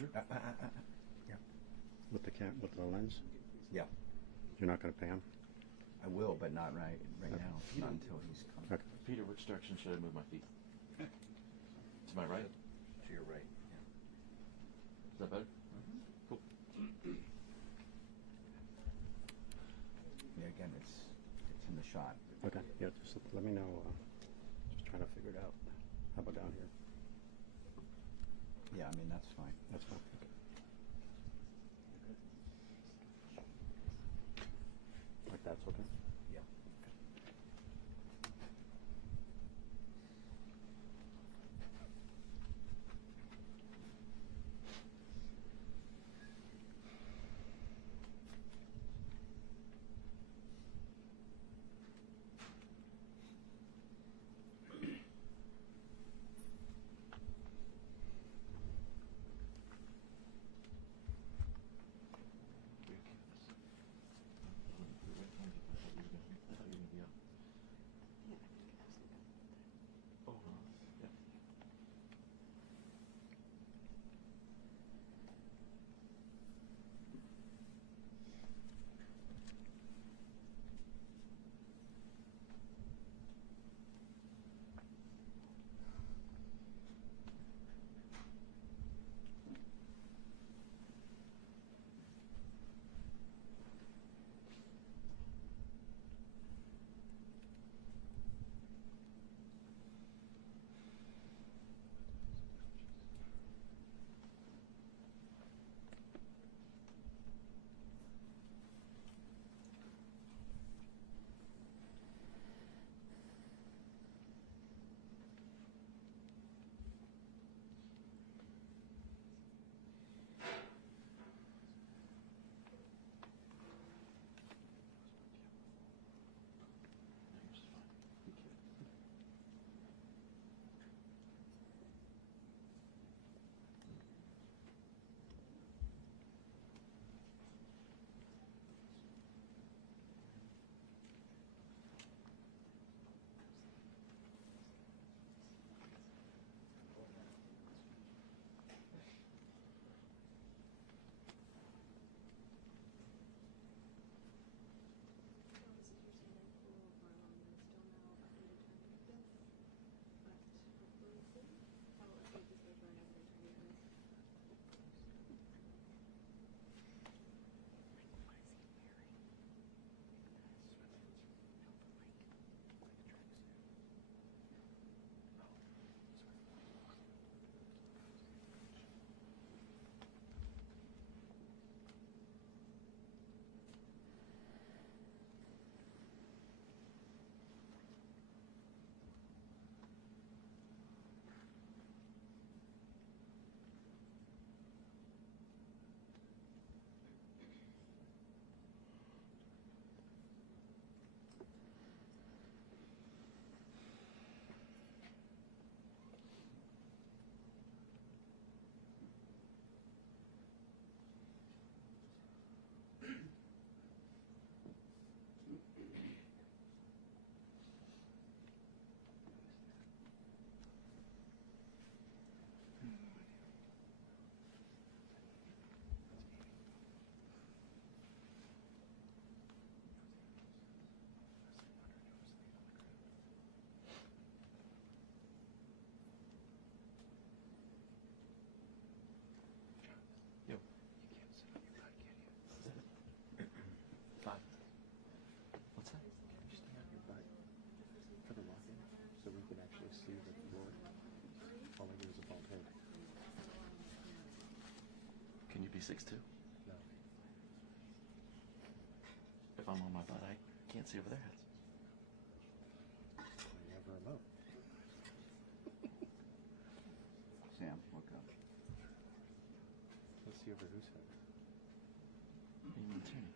Sure. Yeah. With the lens? Yeah. You're not going to pay him? I will, but not right Okay. now. Not until he's coming. Okay. Peter, which direction should I move my feet? To my right? To your right. Is that better? Cool. Yeah. Again, it's in the shot. Okay. Yeah, just let me know. Just trying to figure it out. How about down here? Yeah. I mean, that's fine. That's fine. Okay. Like that's okay? Yeah. Oh, yeah. Can you be 6'2"? No. If I'm on my butt, I can't see over their heads. You have a remote. Sam, look up. Let's see over whose head. You mean Tierney?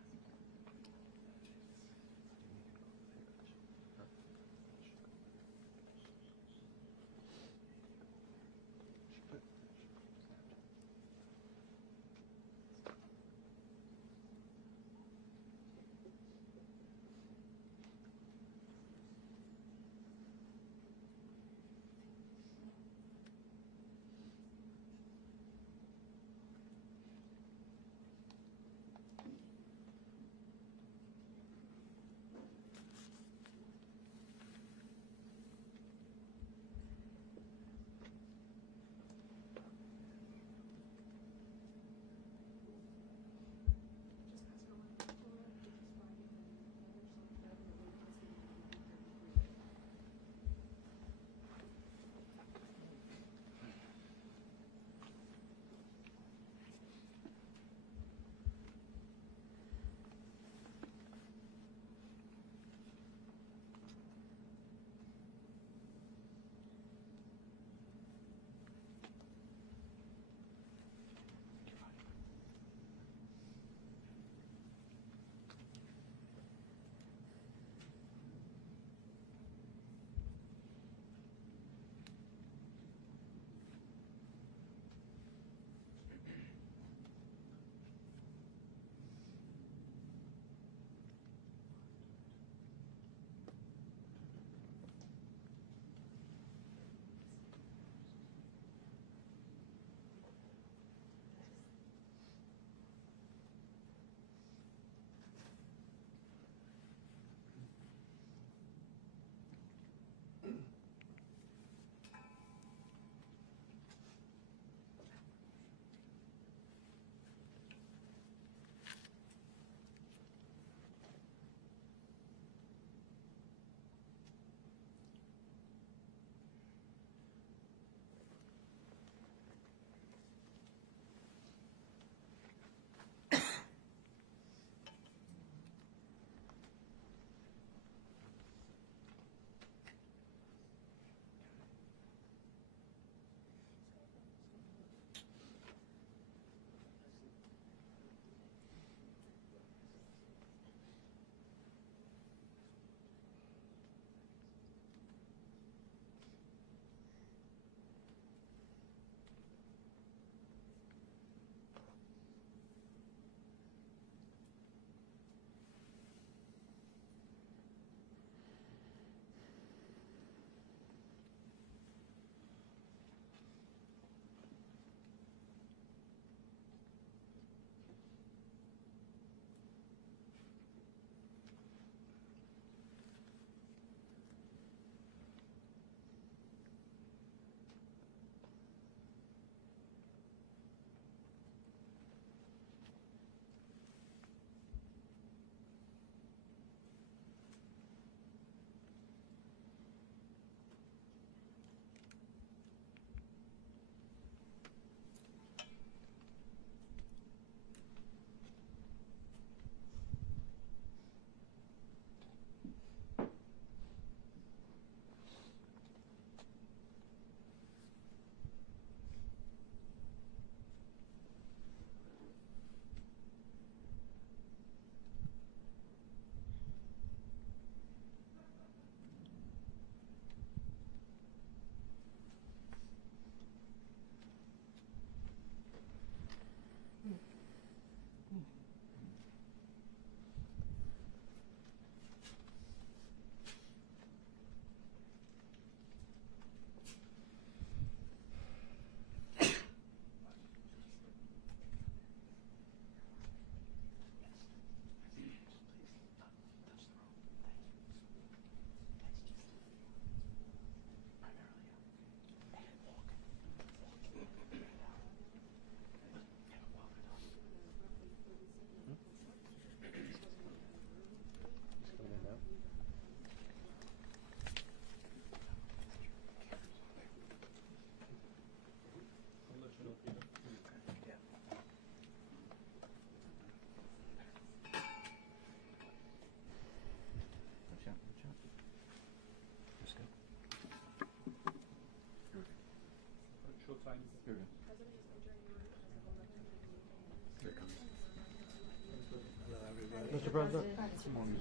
Here we go. Here it comes. Hello, everybody. Mr. President? Come on,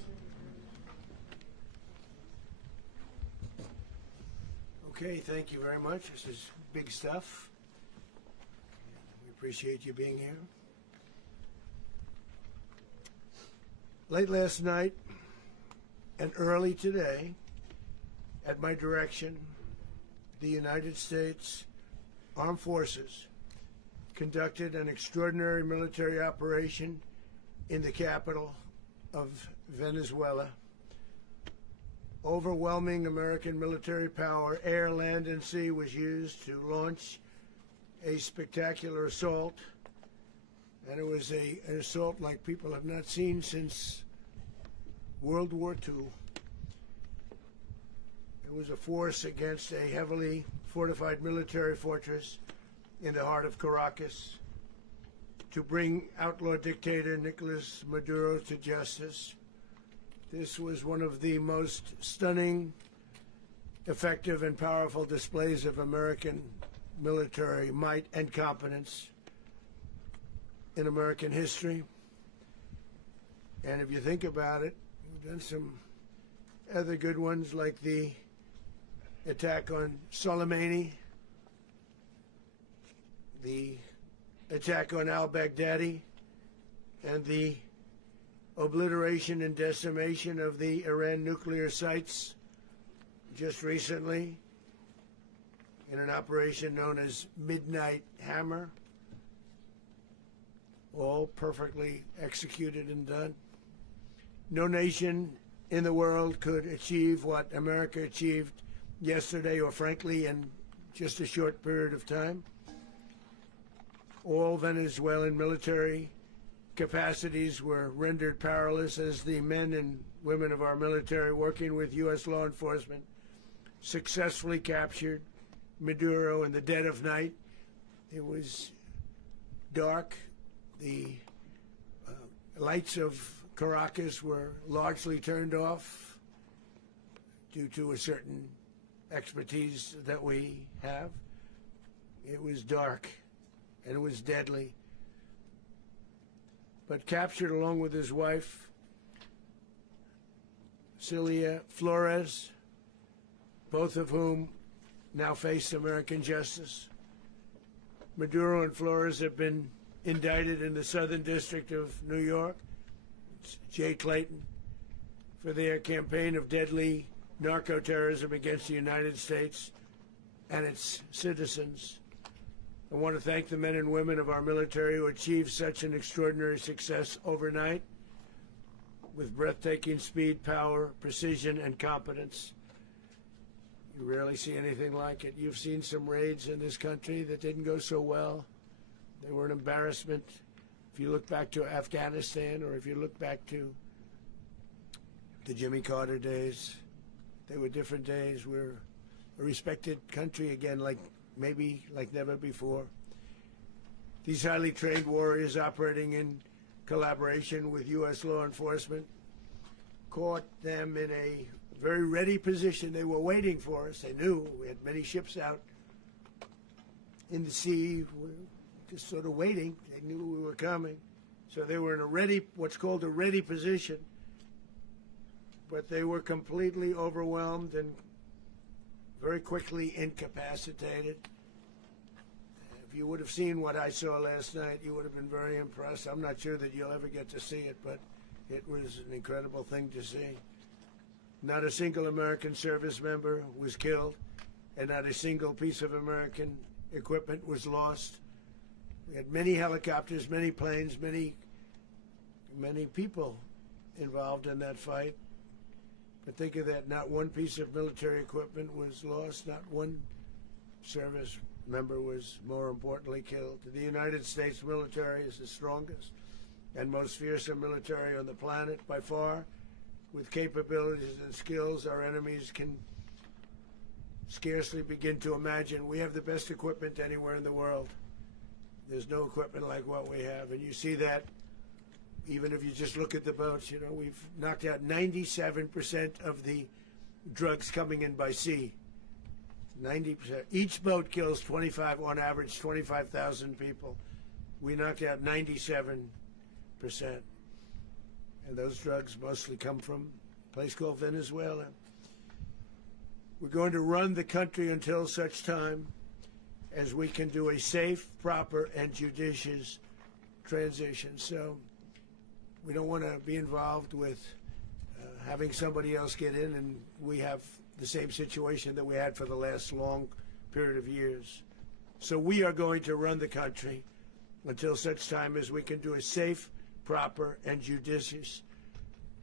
Okay, thank you very much. This is big stuff. We appreciate you being here. Late last night and early today, at my direction, the United States Armed Forces conducted an extraordinary military operation in the capital of Venezuela. Overwhelming American military power, air, land, and sea, was used to launch a spectacular assault. And it was an assault like people have not seen since World War II. It was a force against a heavily fortified military fortress in the heart of Caracas to bring outlaw dictator Nicolas Maduro to justice. This was one of the most stunning, effective, and powerful displays of American military might and competence in American history. And if you think about it, we've done some other good ones, like the attack on Soleimani, the attack on al-Baghdadi, and the obliteration and decimation of the Iran nuclear sites just recently in an operation known as Midnight Hammer. All perfectly executed and done. No nation in the world could achieve what America achieved yesterday, or frankly in just a short period of time. All Venezuelan military capacities were rendered powerless as the men and women of our military, working with U.S. law enforcement, successfully captured Maduro in the dead of night. It was dark. The lights of Caracas were largely turned off due to a certain expertise that we have. It was dark and it was deadly. But captured along with his wife, Celia Flores, both of whom now face American justice. Maduro and Flores have been indicted in the Southern District of New York, it's Jay Clayton, for their campaign of deadly narco-terrorism against the United States and its citizens. I want to thank the men and women of our military who achieved such an extraordinary success overnight with breathtaking speed, power, precision, and competence. You rarely see anything like it. You've seen some raids in this country that didn't go so well. They were an embarrassment. If you look back to Afghanistan, or if you look back to the Jimmy Carter days, they were different days. We're a respected country again, maybe like never before. These highly trained warriors, operating in collaboration with U.S. law enforcement, caught them in a very ready position. They were waiting for us. They knew we had many ships out in the sea, just sort of waiting. They knew we were coming. So they were in a ready, what's called a ready position. But they were completely overwhelmed and very quickly incapacitated. If you would have seen what I saw last night, you would have been very impressed. I'm not sure that you'll ever get to see it, but it was an incredible thing to see. Not a single American service member was killed, and not a single piece of American equipment was lost. We had many helicopters, many planes, many people involved in that fight. But think of that, not one piece of military equipment was lost, not one service member was, more importantly, killed. The United States military is the strongest and most fearsome military on the planet by far, with capabilities and skills our enemies can scarcely begin to imagine. We have the best equipment anywhere in the world. There's no equipment like what we have, and you see that even if you just look at the boats. You know, we've knocked out 97% of the drugs coming in by sea. 90%. Each boat kills 25, on average, 25,000 people. We knocked out 97%. And those drugs mostly come from a place called Venezuela. We're going to run the country until such time as we can do a safe, proper, and judicious transition. So we don't want to be involved with having somebody else get in, and we have the same situation that we had for the last long period of years. So we are going to run the country until such time as we can do a safe, proper, and judicious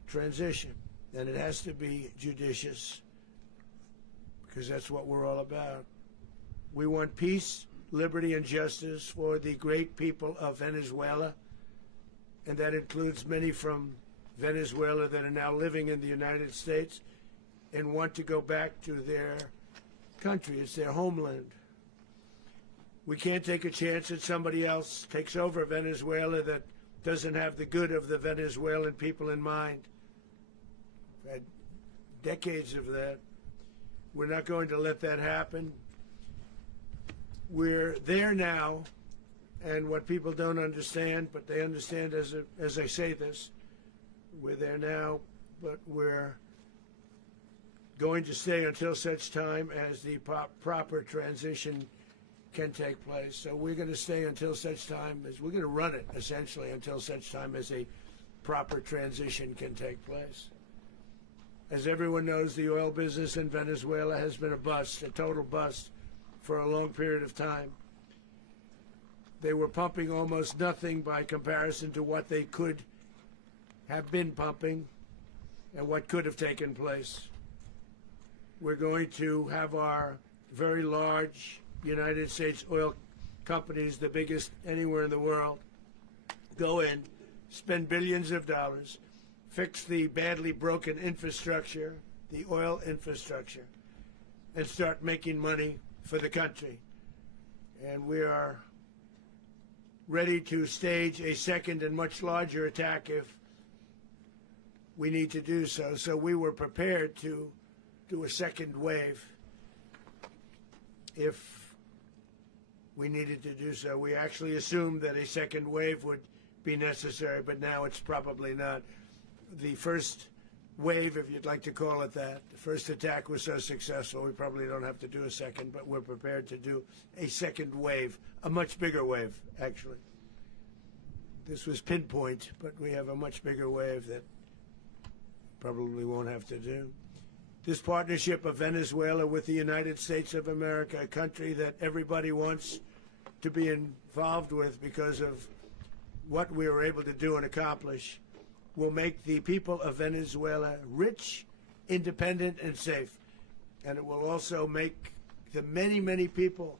transition. And it has to be judicious because that's what we're all about. We want peace, liberty, and justice for the great people of Venezuela, and that includes many from Venezuela that are now living in the United States and want to go back to their country. It's their homeland. We can't take a chance that somebody else takes over Venezuela that doesn't have the good of the Venezuelan people in mind. We've had decades of that. We're not going to let that happen. We're there now, and what people don't understand, but they understand as I say this, we're there now, but we're going to stay until such time as the proper transition can take place. So we're going to stay until such time as we're going to run it, essentially, until such time as a proper transition can take place. As everyone knows, the oil business in Venezuela has been a bust, a total bust, for a long period of time. They were pumping almost nothing by comparison to what they could have been pumping and what could have taken place. We're going to have our very large United States oil companies, the biggest anywhere in the world, go in, spend billions of dollars, fix the badly broken infrastructure, the oil infrastructure, and start making money for the country. And we are ready to stage a second and much larger attack if we need to do so. So we were prepared to do a second wave if we needed to do so. We actually assumed that a second wave would be necessary, but now it's probably not. The first wave, if you'd like to call it that, the first attack was so successful, we probably don't have to do a second, but we're prepared to do a second wave, a much bigger wave, actually. This was pinpoint, but we have a much bigger wave that probably won't have to do. This partnership of Venezuela with the United States of America, a country that everybody wants to be involved with because of what we were able to do and accomplish, will make the people of Venezuela rich, independent, and safe. And it will also make the many, many people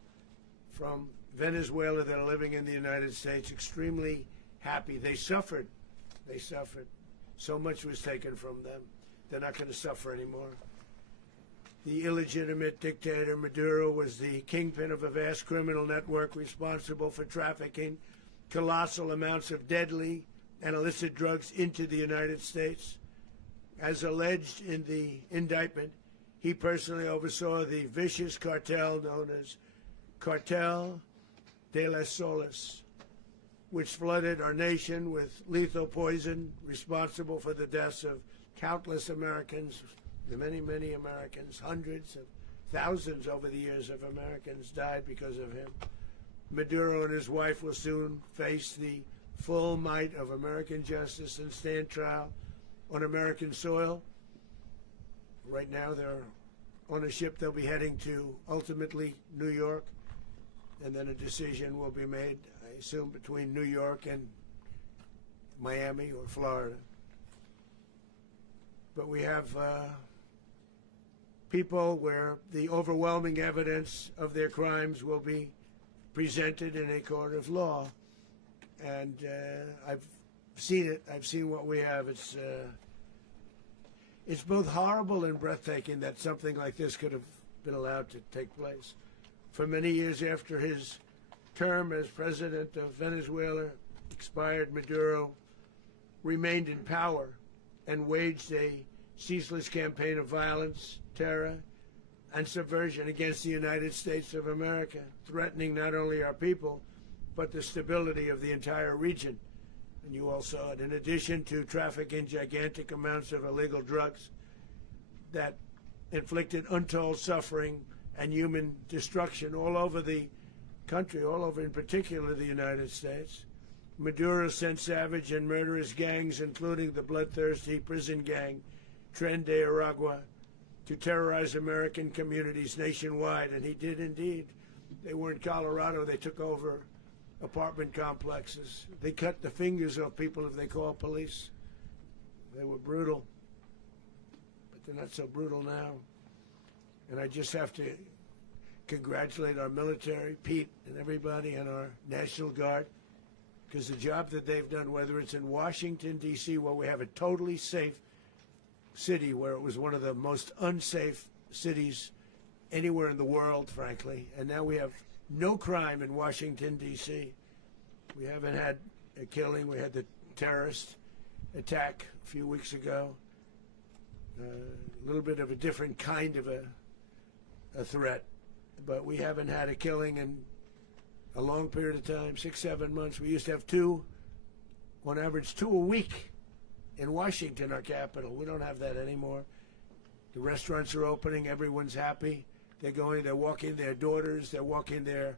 from Venezuela that are living in the United States extremely happy. They suffered. They suffered. So much was taken from them. They're not going to suffer anymore. The illegitimate dictator Maduro was the kingpin of a vast criminal network responsible for trafficking colossal amounts of deadly and illicit drugs into the United States. As alleged in the indictment, he personally oversaw the vicious cartel known as Cartel de las Solas, which flooded our nation with lethal poison, responsible for the deaths of countless Americans, many, many Americans. Hundreds of thousands over the years of Americans died because of him. Maduro and his wife will soon face the full might of American justice and stand trial on American soil. Right now they're on a ship. They'll be heading to, ultimately, New York, and then a decision will be made, I assume, between New York and Miami or Florida. But we have people where the overwhelming evidence of their crimes will be presented in a court of law. And I've seen it. I've seen what we have. It's both horrible and breathtaking that something like this could have been allowed to take place. For many years after his term as president of Venezuela expired, Maduro remained in power and waged a ceaseless campaign of violence, terror, and subversion against the United States of America, threatening not only our people, but the stability of the entire region. And you all saw it. In addition to trafficking gigantic amounts of illegal drugs that inflicted untold suffering and human destruction all over the country, all over in particular the United States, Maduro sent savage and murderous gangs, including the bloodthirsty prison gang Tren de Aragua, to terrorize American communities nationwide. And he did indeed. They were in Colorado. They took over apartment complexes. They cut the fingers off people if they called police. They were brutal, but they're not so brutal now. And I just have to congratulate our military, Pete and everybody, and our National Guard, because the job that they've done, whether it's in Washington, D.C., where we have a totally safe city, where it was one of the most unsafe cities anywhere in the world, frankly, and now we have no crime in Washington, D.C. We haven't had a killing. We had the terrorist attack a few weeks ago. A little bit of a different kind of a threat, but we haven't had a killing in a long period of time, 6-7 months. We used to have two, on average, 2 a week in Washington, our capital. We don't have that anymore. The restaurants are opening. Everyone's happy. They're going, they're walking their daughters, they're walking their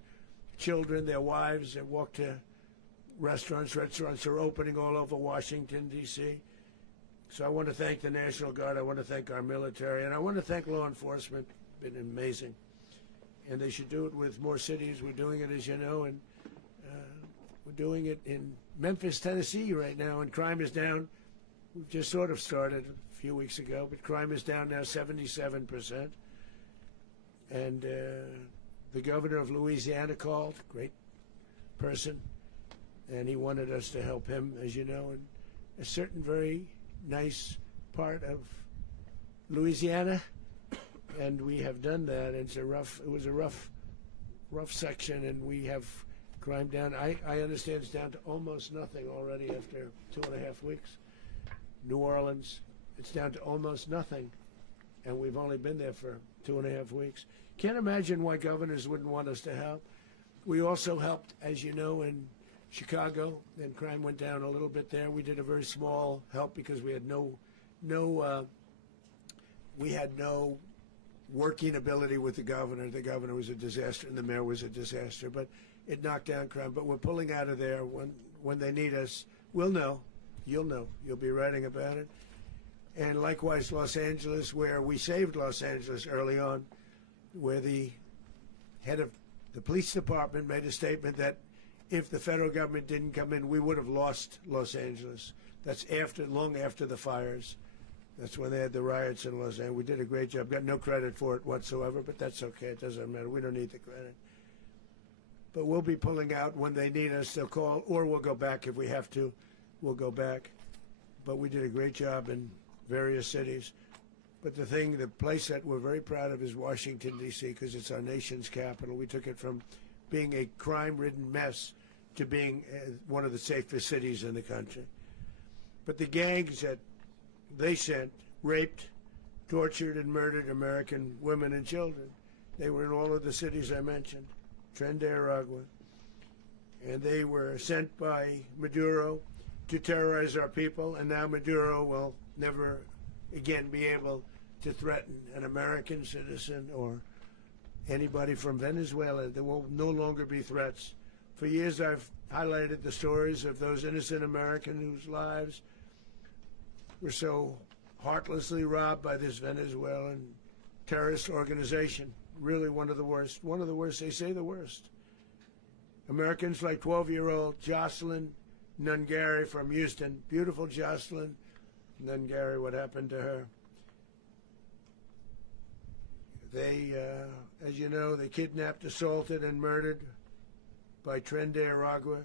children, their wives, they walk to restaurants. Restaurants are opening all over Washington, D.C. So I want to thank the National Guard, I want to thank our military, and I want to thank law enforcement. Been amazing. And they should do it with more cities. We're doing it, as you know, and we're doing it in Memphis, Tennessee right now, and crime is down. We've just sort of started a few weeks ago, but crime is down now 77%. And the governor of Louisiana called, great person, and he wanted us to help him, as you know, in a certain very nice part of Louisiana, and we have done that. It was a rough section, and we have crime down. I understand it's down to almost nothing already after 2.5 weeks. New Orleans, it's down to almost nothing, and we've only been there for 2.5 weeks. Can't imagine why governors wouldn't want us to help. We also helped, as you know, in Chicago, and crime went down a little bit there. We did a very small help because we had no working ability with the governor. The governor was a disaster, and the mayor was a disaster. But it knocked down crime. But we're pulling out of there when they need us. We'll know. You'll know. You'll be writing about it. And likewise, Los Angeles, where we saved Los Angeles early on, where the head of the police department made a statement that if the federal government didn't come in, we would have lost Los Angeles. That's long after the fires. That's when they had the riots in Los Angeles. We did a great job. Got no credit for it whatsoever, but that's okay. It doesn't matter. We don't need the credit. But we'll be pulling out when they need us. They'll call, or we'll go back if we have to. We'll go back. But we did a great job in various cities. But the place that we're very proud of is Washington, D.C., because it's our nation's capital. We took it from being a crime-ridden mess to being one of the safest cities in the country. But the gangs that they sent raped, tortured, and murdered American women and children. They were in all of the cities I mentioned, Tren de Aragua. And they were sent by Maduro to terrorize our people, and now Maduro will never again be able to threaten an American citizen or anybody from Venezuela. There will no longer be threats. For years I've highlighted the stories of those innocent Americans whose lives were so heartlessly robbed by this Venezuelan terrorist organization. Really one of the worst, they say the worst. Americans like 12-year-old Jocelyn Nungary from Houston. Beautiful Jocelyn Nungary, what happened to her? They, as you know, they kidnapped, assaulted, and murdered by Tren de Aragua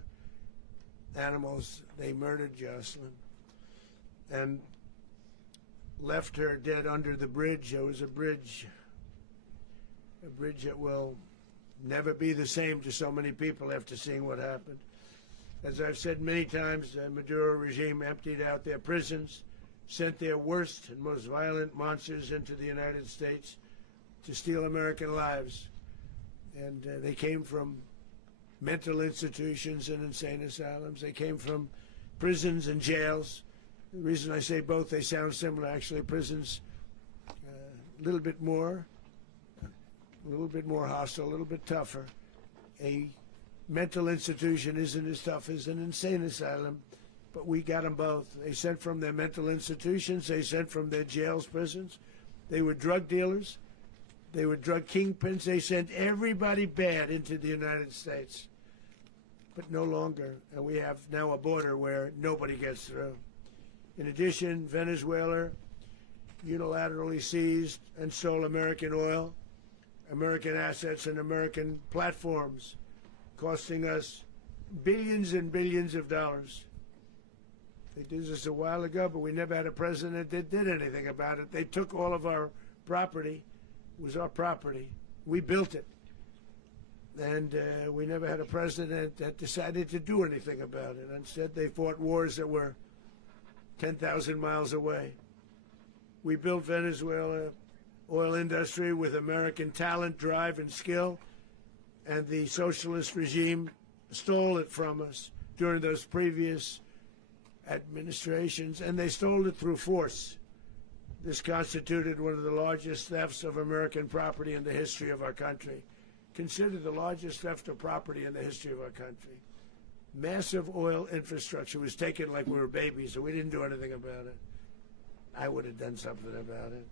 animals. They murdered Jocelyn and left her dead under the bridge. There was a bridge that will never be the same to so many people after seeing what happened. As I've said many times, the Maduro regime emptied out their prisons, sent their worst and most violent monsters into the United States, to steal American lives. And they came from mental institutions and insane asylums. They came from prisons and jails. The reason I say both, they sound similar. Actually, prisons a little bit more hostile, a little bit tougher. A mental institution isn't as tough as an insane asylum, but we got them both. They sent from their mental institutions. They sent from their jails, prisons. They were drug dealers. They were drug kingpins. They sent everybody bad into the United States. But no longer. And we have now a border where nobody gets through. In addition, Venezuela unilaterally seized and stole American oil, American assets, and American platforms, costing us billions and billions of dollars. They did this a while ago, but we never had a president that did anything about it. They took all of our property. It was our property. We built it. And we never had a president that decided to do anything about it. Instead, they fought wars that were 10,000 miles away. We built Venezuela oil industry with American talent, drive, and skill, and the socialist regime stole it from us during those previous administrations, and they stole it through force. This constituted one of the largest thefts of American property in the history of our country. Considered the largest theft of property in the history of our country. Massive oil infrastructure was taken like we were babies, and we didn't do anything about it. I would have done something about it.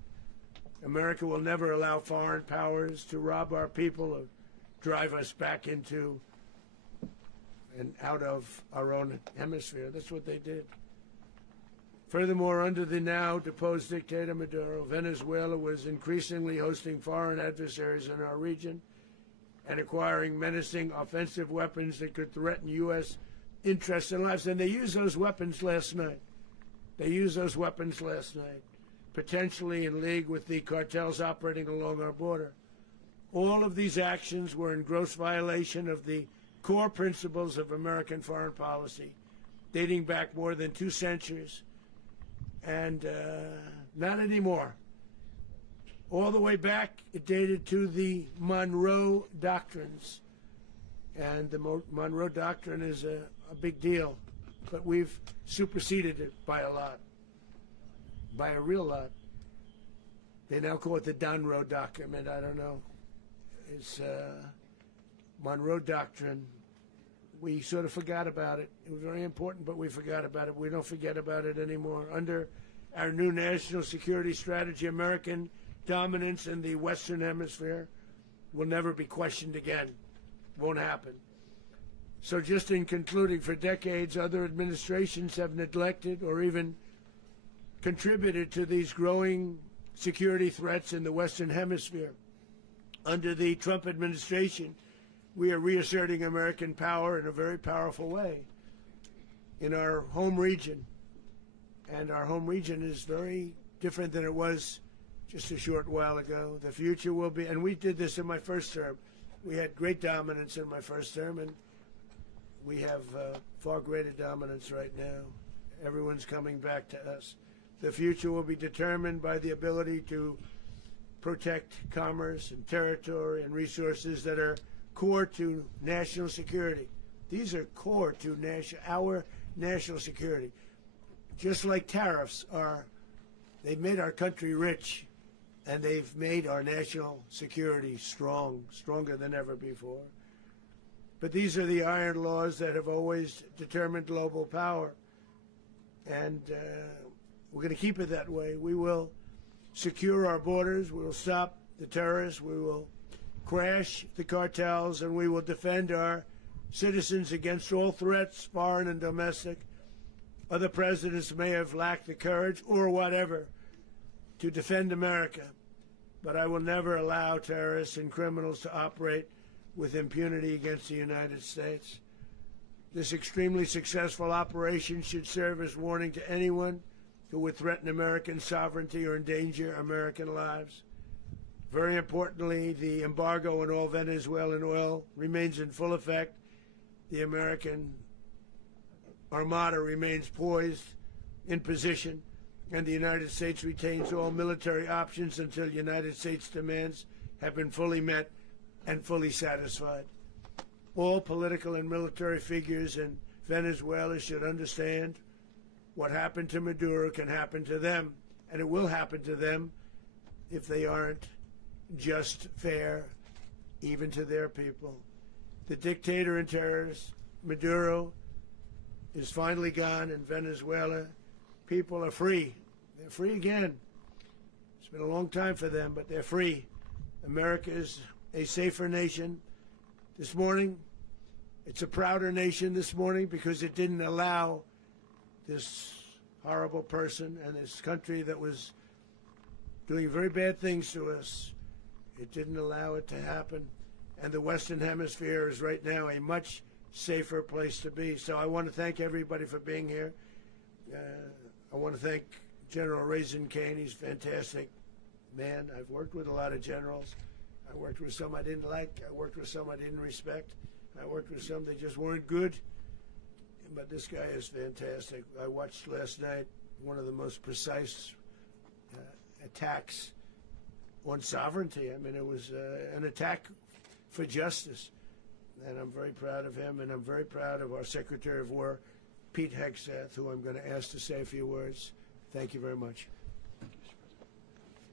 America will never allow foreign powers to rob our people or drive us back into and out of our own hemisphere. That's what they did. Furthermore, under the now deposed dictator Maduro, Venezuela was increasingly hosting foreign adversaries in our region and acquiring menacing offensive weapons that could threaten U.S. interests and lives. And they used those weapons last night. Potentially in league with the cartels operating along our border. All of these actions were in gross violation of the core principles of American foreign policy, dating back more than 2 centuries. And not anymore. All the way back, it dated to the Monroe Doctrines. And the Monroe Doctrine is a big deal. But we've superseded it by a lot. By a real lot. They now call it the Monroe Document. I don't know. It's Monroe Doctrine. We sort of forgot about it. It was very important, but we forgot about it. We don't forget about it anymore. Under our new national security strategy, American dominance in the Western Hemisphere will never be questioned again. Won't happen. So just in concluding, for decades, other administrations have neglected or even contributed to these growing security threats in the Western Hemisphere. Under the Trump administration, we are reasserting American power in a very powerful way in our home region. And our home region is very different than it was just a short while ago. The future will be, and we did this in my first term. We had great dominance in my first term, and we have far greater dominance right now. Everyone's coming back to us. The future will be determined by the ability to protect commerce and territory and resources that are core to national security. These are core to our national security. Just like tariffs are, they've made our country rich, and they've made our national security stronger than ever before. But these are the iron laws that have always determined global power. And we're going to keep it that way. We will secure our borders. We will stop the terrorists. We will crash the cartels, and we will defend our citizens against all threats, foreign and domestic. Other presidents may have lacked the courage or whatever to defend America, but I will never allow terrorists and criminals to operate with impunity against the United States. This extremely successful operation should serve as warning to anyone who would threaten American sovereignty or endanger American lives. Very importantly, the embargo on all Venezuelan oil remains in full effect. The American Armada remains poised in position, and the United States retains all military options until United States demands have been fully met and fully satisfied. All political and military figures in Venezuela should understand what happened to Maduro can happen to them, and it will happen to them if they aren't just, fair, even to their people. The dictator and terrorist, Maduro, is finally gone in Venezuela. People are free. They're free again. It's been a long time for them, but they're free. America is a safer nation. This morning, it's a prouder nation this morning because it didn't allow this horrible person and this country that was doing very bad things to us. It didn't allow it to happen. And the Western Hemisphere is right now a much safer place to be. So I want to thank everybody for being here. I want to thank General Raisin Kane. He's a fantastic man. I've worked with a lot of generals. I worked with some I didn't like. I worked with some I didn't respect. I worked with some that just weren't good. But this guy is fantastic. I watched last night one of the most precise attacks on sovereignty. I mean, it was an attack for justice. And I'm very proud of him, and I'm very proud of our Secretary of War, Pete Hegseth, who I'm going to ask to say a few words. Thank you very much.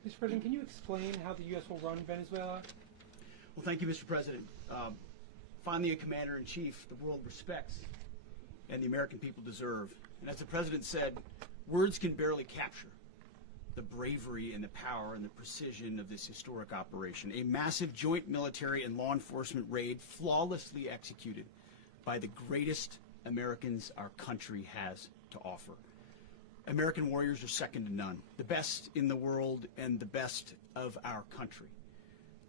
Mr. President, can you explain how the U.S. will run Venezuela? Well, thank you, Mr. President. Finally, a commander-in-chief the world respects and the American people deserve. And as the President said, words can barely capture the bravery and the power and the precision of this historic operation. A massive joint military and law enforcement raid flawlessly executed by the greatest Americans our country has to offer. American warriors are second to none, the best in the world and the best of our country.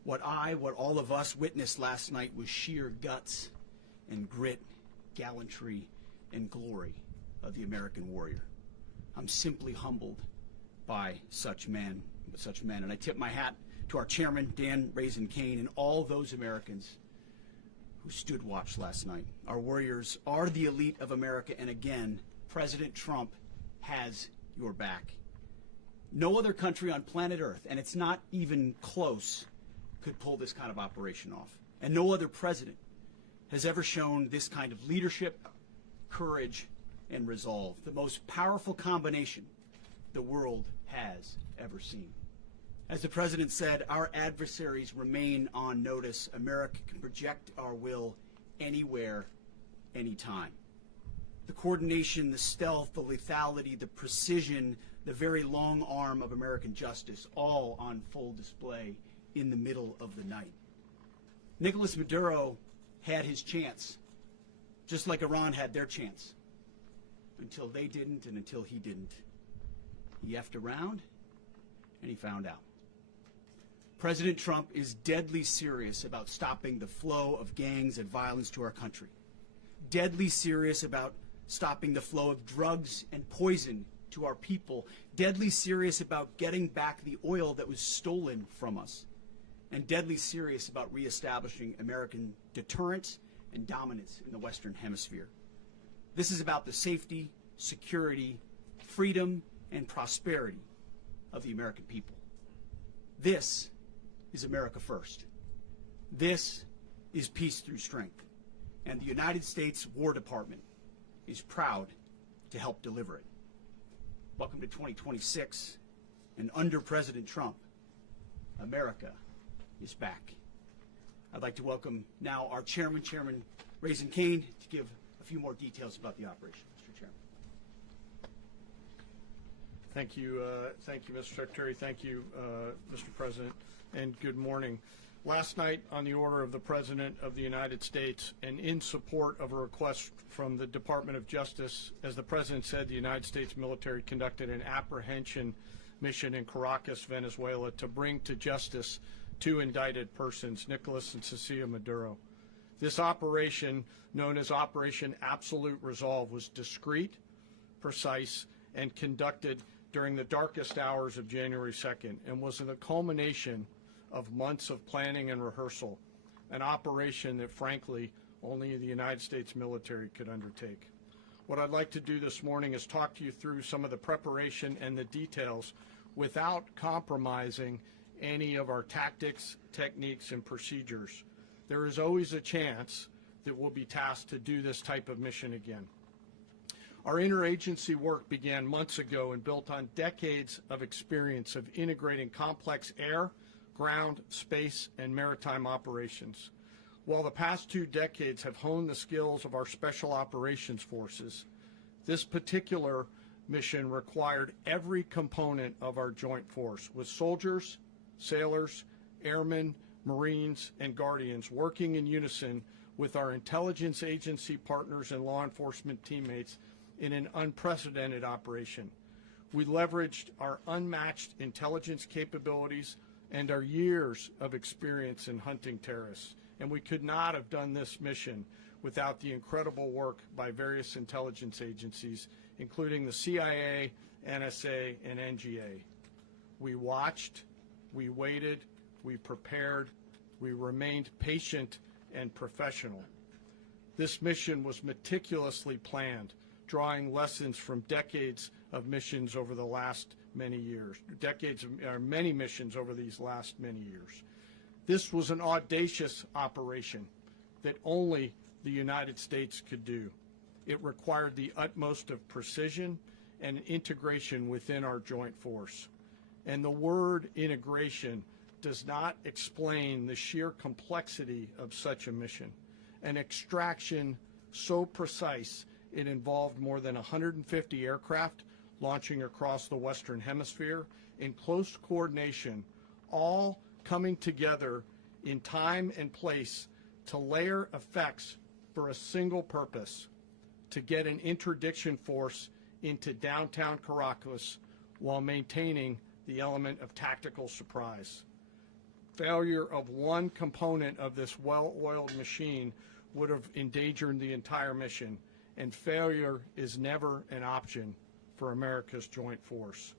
What all of us witnessed last night was sheer guts and grit, gallantry and glory of the American warrior. I'm simply humbled by such men, and I tip my hat to our chairman, Dan Raisin Kane, and all those Americans who stood watch last night. Our warriors are the elite of America, and again, President Trump has your back. No other country on planet Earth, and it's not even close, could pull this kind of operation off. And no other president has ever shown this kind of leadership, courage, and resolve. The most powerful combination the world has ever seen. As the President said, our adversaries remain on notice. America can project our will anywhere, anytime. The coordination, the stealth, the lethality, the precision, the very long arm of American justice, all on full display in the middle of the night. Nicolas Maduro had his chance, just like Iran had their chance, until they didn't and until he didn't. He effed around, and he found out. President Trump is deadly serious about stopping the flow of gangs and violence to our country. Deadly serious about stopping the flow of drugs and poison to our people. Deadly serious about getting back the oil that was stolen from us. And deadly serious about reestablishing American deterrence and dominance in the Western Hemisphere. This is about the safety, security, freedom, and prosperity of the American people. This is America first. This is peace through strength. And the United States War Department is proud to help deliver it. Welcome to 2026, and under President Trump, America is back. I'd like to welcome now our chairman, Chairman Raisin Kane, to give a few more details about the operation. Mr. Chairman. Thank you, Mr. Secretary. Thank you, Mr. President, and good morning. Last night, on the order of the President of the United States and in support of a request from the Department of Justice, as the President said, the United States military conducted an apprehension mission in Caracas, Venezuela, to bring to justice two indicted persons, Nicolas and Cecilia Maduro. This operation, known as Operation Absolute Resolve, was discreet, precise, and conducted during the darkest hours of January 2nd and was the culmination of months of planning and rehearsal, an operation that, frankly, only the United States military could undertake. What I'd like to do this morning is talk to you through some of the preparation and the details without compromising any of our tactics, techniques, and procedures. There is always a chance that we'll be tasked to do this type of mission again. Our interagency work began months ago and built on decades of experience of integrating complex air, ground, space, and maritime operations. While the past 2 decades have honed the skills of our special operations forces, this particular mission required every component of our joint force, with soldiers, sailors, airmen, Marines, and Guardians working in unison with our intelligence agency partners and law enforcement teammates in an unprecedented operation. We leveraged our unmatched intelligence capabilities and our years of experience in hunting terrorists, and we could not have done this mission without the incredible work by various intelligence agencies, including the CIA, NSA, and NGA. We watched, we waited, we prepared, we remained patient and professional. This mission was meticulously planned, drawing lessons from decades of missions over the last many years, many missions over these last many years. This was an audacious operation that only the United States could do. It required the utmost of precision and integration within our joint force. And the word integration does not explain the sheer complexity of such a mission. An extraction so precise it involved more than 150 aircraft launching across the Western Hemisphere in close coordination, all coming together in time and place to layer effects for a single purpose: to get an interdiction force into downtown Caracas while maintaining the element of tactical surprise. Failure of one component of this well-oiled machine would have endangered the entire mission, and failure is never an option for America's joint force.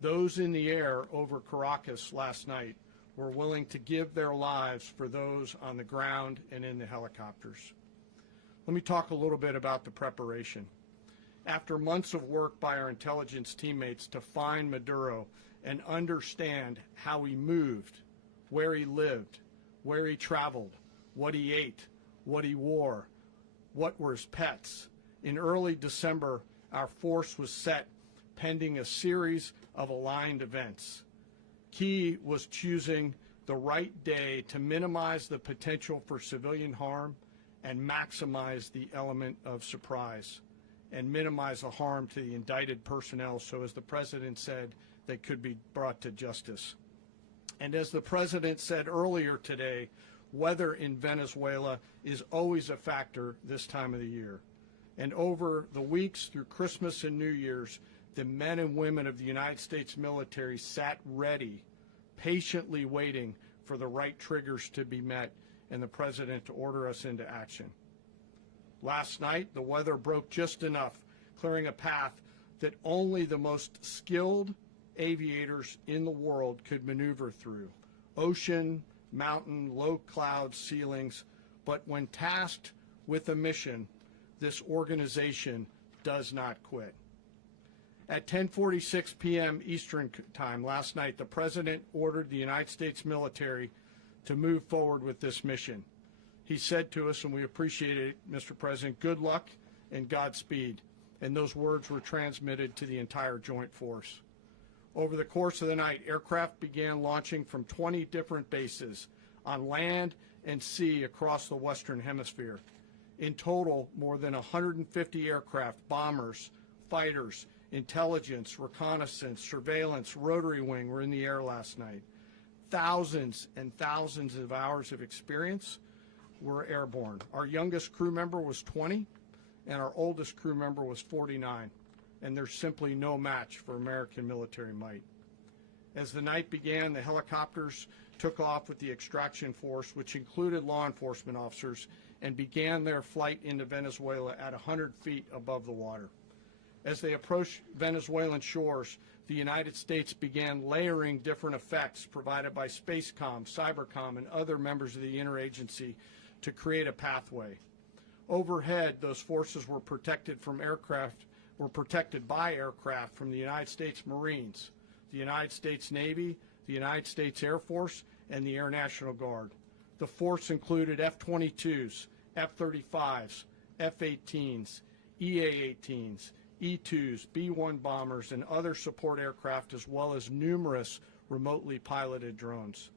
Those in the air over Caracas last night were willing to give their lives for those on the ground and in the helicopters. Let me talk a little bit about the preparation. After months of work by our intelligence teammates to find Maduro and understand how he moved, where he lived, where he traveled, what he ate, what he wore, what were his pets, in early December, our force was set pending a series of aligned events. Key was choosing the right day to minimize the potential for civilian harm and maximize the element of surprise, and minimize the harm to the indicted personnel so, as the President said, they could be brought to justice. And as the President said earlier today, weather in Venezuela is always a factor this time of the year. And over the weeks through Christmas and New Year's, the men and women of the United States military sat ready, patiently waiting for the right triggers to be met and the President to order us into action. Last night, the weather broke just enough, clearing a path that only the most skilled aviators in the world could maneuver through. Ocean, mountain, low cloud ceilings, but when tasked with a mission, this organization does not quit. At 10:46 p.m. Eastern Time last night, the President ordered the United States military to move forward with this mission. He said to us, and we appreciate it, Mr. President, good luck and Godspeed. And those words were transmitted to the entire joint force. Over the course of the night, aircraft began launching from 20 different bases on land and sea across the Western Hemisphere. In total, more than 150 aircraft, bombers, fighters, intelligence, reconnaissance, surveillance, rotary wing were in the air last night. Thousands and thousands of hours of experience were airborne. Our youngest crew member was 20, and our oldest crew member was 49, and there's simply no match for American military might. As the night began, the helicopters took off with the extraction force, which included law enforcement officers, and began their flight into Venezuela at 100 feet above the water. As they approached Venezuelan shores, the United States began layering different effects provided by Spacecom, Cybercom, and other members of the interagency to create a pathway. Overhead, those forces were protected by aircraft from the United States Marines, the United States Navy, the United States Air Force, and the Air National Guard. The force included F-22s, F-35s, F-18s, EA-18s, E-2s, B-1 bombers, and other support aircraft, as well as numerous remotely piloted drones.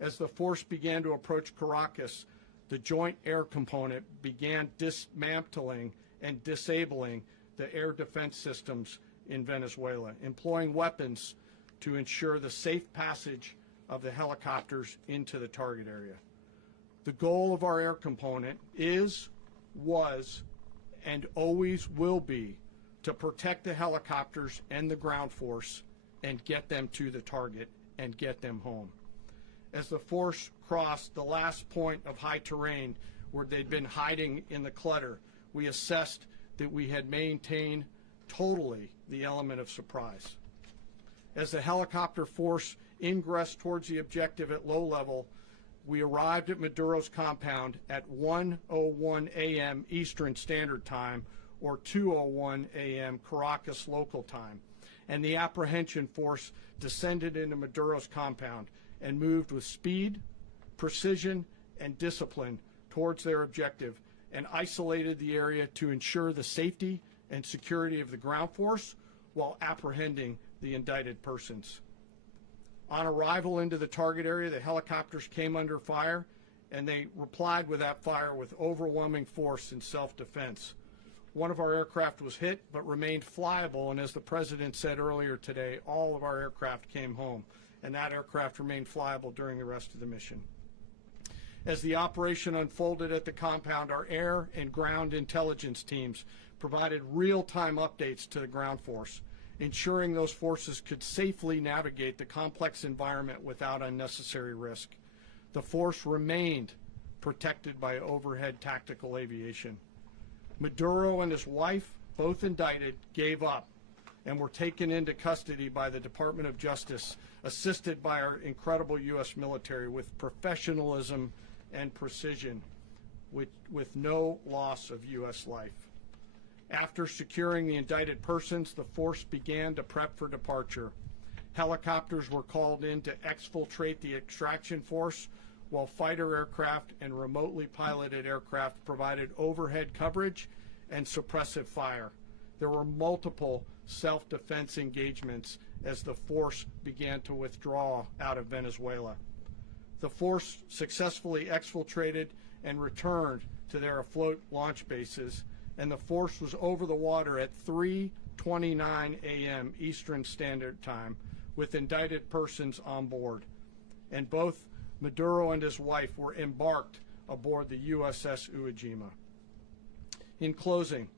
As the force began to approach Caracas, the Joint Air Component began dismantling and disabling the air defense systems in Venezuela, employing weapons to ensure the safe passage of the helicopters into the target area. The goal of our air component is, was, and always will be to protect the helicopters and the ground force and get them to the target and get them home. As the force crossed the last point of high terrain where they'd been hiding in the clutter, we assessed that we had maintained totally the element of surprise. As the helicopter force ingressed towards the objective at low level, we arrived at Maduro's compound at 1:01 a.m. Eastern Standard Time, or 2:01 a.m. Caracas local time, and the apprehension force descended into Maduro's compound and moved with speed, precision, and discipline towards their objective, and isolated the area to ensure the safety and security of the ground force while apprehending the indicted persons. On arrival into the target area, the helicopters came under fire, and they replied with that fire with overwhelming force in self-defense. One of our aircraft was hit but remained flyable, and as the President said earlier today, all of our aircraft came home, and that aircraft remained flyable during the rest of the mission. As the operation unfolded at the compound, our air and ground intelligence teams provided real-time updates to the ground force, ensuring those forces could safely navigate the complex environment without unnecessary risk. The force remained protected by overhead tactical aviation. Maduro and his wife, both indicted, gave up and were taken into custody by the Department of Justice, assisted by our incredible U.S. military with professionalism and precision, with no loss of U.S. life. After securing the indicted persons, the force began to prep for departure. Helicopters were called in to exfiltrate the extraction force, while fighter aircraft and remotely piloted aircraft provided overhead coverage and suppressive fire. There were multiple self-defense engagements as the force began to withdraw out of Venezuela. The force successfully exfiltrated and returned to their afloat launch bases, and the force was over the water at 3:29 a.m. Eastern Standard Time with indicted persons on board. And both Maduro and his wife were embarked aboard the USS Iwo Jima. In closing,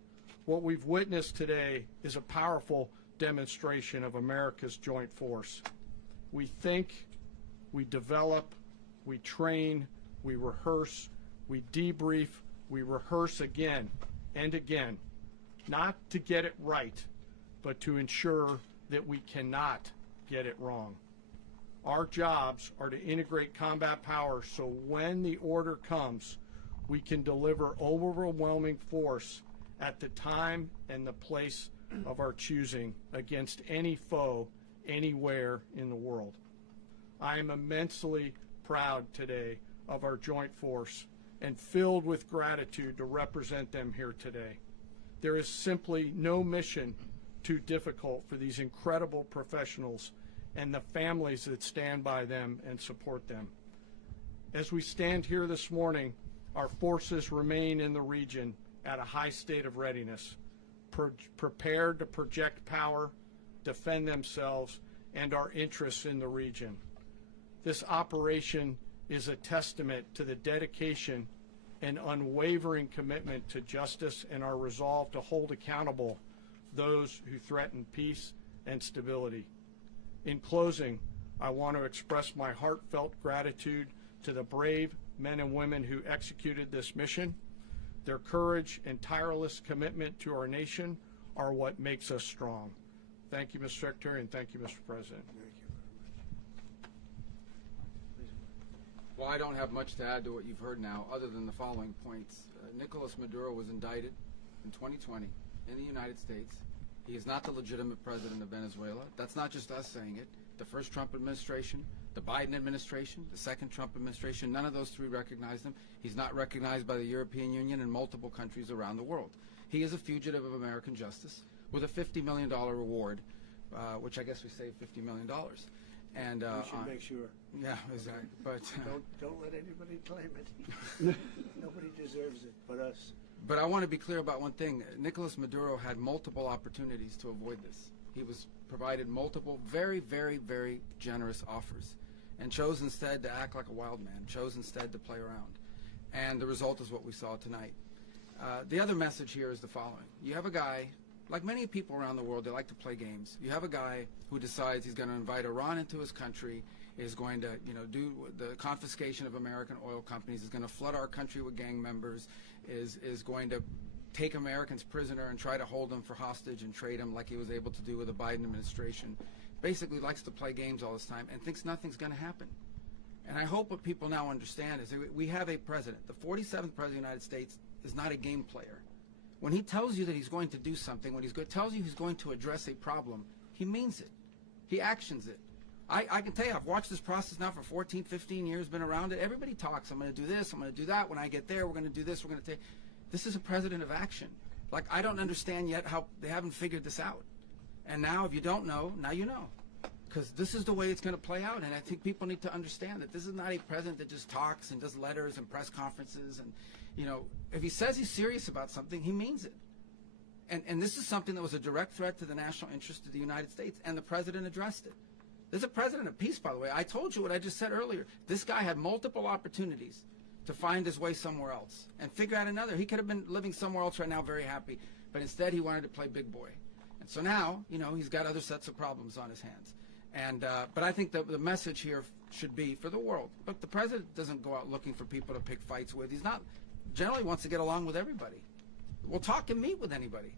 what we've witnessed today is a powerful demonstration of America's joint force. We think, we develop, we train, we rehearse, we debrief, we rehearse again and again, not to get it right, but to ensure that we cannot get it wrong. Our jobs are to integrate combat power so when the order comes, we can deliver overwhelming force at the time and the place of our choosing against any foe anywhere in the world. I am immensely proud today of our joint force and filled with gratitude to represent them here today. There is simply no mission too difficult for these incredible professionals and the families that stand by them and support them. As we stand here this morning, our forces remain in the region at a high state of readiness, prepared to project power, defend themselves, and our interests in the region. This operation is a testament to the dedication and unwavering commitment to justice and our resolve to hold accountable those who threaten peace and stability. In closing, I want to express my heartfelt gratitude to the brave men and women who executed this mission. Their courage and tireless commitment to our nation are what makes us strong. Thank you, Mr. Secretary, and thank you, Mr. President. Well, I don't have much to add to what you've heard now, other than the following points. Nicolas Maduro was indicted in 2020 in the United States. He is not the legitimate president of Venezuela. That's not just us saying it. the first Trump administration, the Biden administration, the second Trump administration. None of those three recognized him. He's not recognized by the European Union and multiple countries around the world. He is a fugitive of American justice with a $50 million reward, which I guess we saved $50 million. And We should make sure. yeah, exactly. But Don't let anybody claim it. Nobody deserves it but us. But I want to be clear about one thing. Nicolas Maduro had multiple opportunities to avoid this. He was provided multiple very, very, very generous offers and chose instead to act like a wild man, chose instead to play around. And the result is what we saw tonight. The other message here is the following. You have a guy, like many people around the world, they like to play games. You have a guy who decides he's going to invite Iran into his country, is going to, do the confiscation of American oil companies, is going to flood our country with gang members, is going to take Americans prisoner and try to hold them for hostage and trade them like he was able to do with the Biden administration. Basically likes to play games all this time and thinks nothing's going to happen. And I hope what people now understand is that we have a president. The 47th president of the United States is not a game player. When he tells you that he's going to do something, when tells you he's going to address a problem, he means it. He actions it. I can tell you, I've watched this process now for 14, 15 years, been around it. Everybody talks, I'm going to do this, I'm going to do that. When I get there, we're going to do this, we're going to take. This is a president of action. Like, I don't understand yet how they haven't figured this out. And now, if you don't know, now you know. Because this is the way it's going to play out. And I think people need to understand that this is not a president that just talks and does letters and press conferences. And, if he says he's serious about something, he means it. And this is something that was a direct threat to the national interest of the United States, and the president addressed it. There's a president of peace, by the way. I told you what I just said earlier. This guy had multiple opportunities to find his way somewhere else and figure out another. He could have been living somewhere else right now very happy, but instead he wanted to play big boy. And so now, he's got other sets of problems on his hands. And but I think the message here should be for the world. Look, the president doesn't go out looking for people to pick fights with. He's not generally wants to get along with everybody. We'll talk and meet with anybody,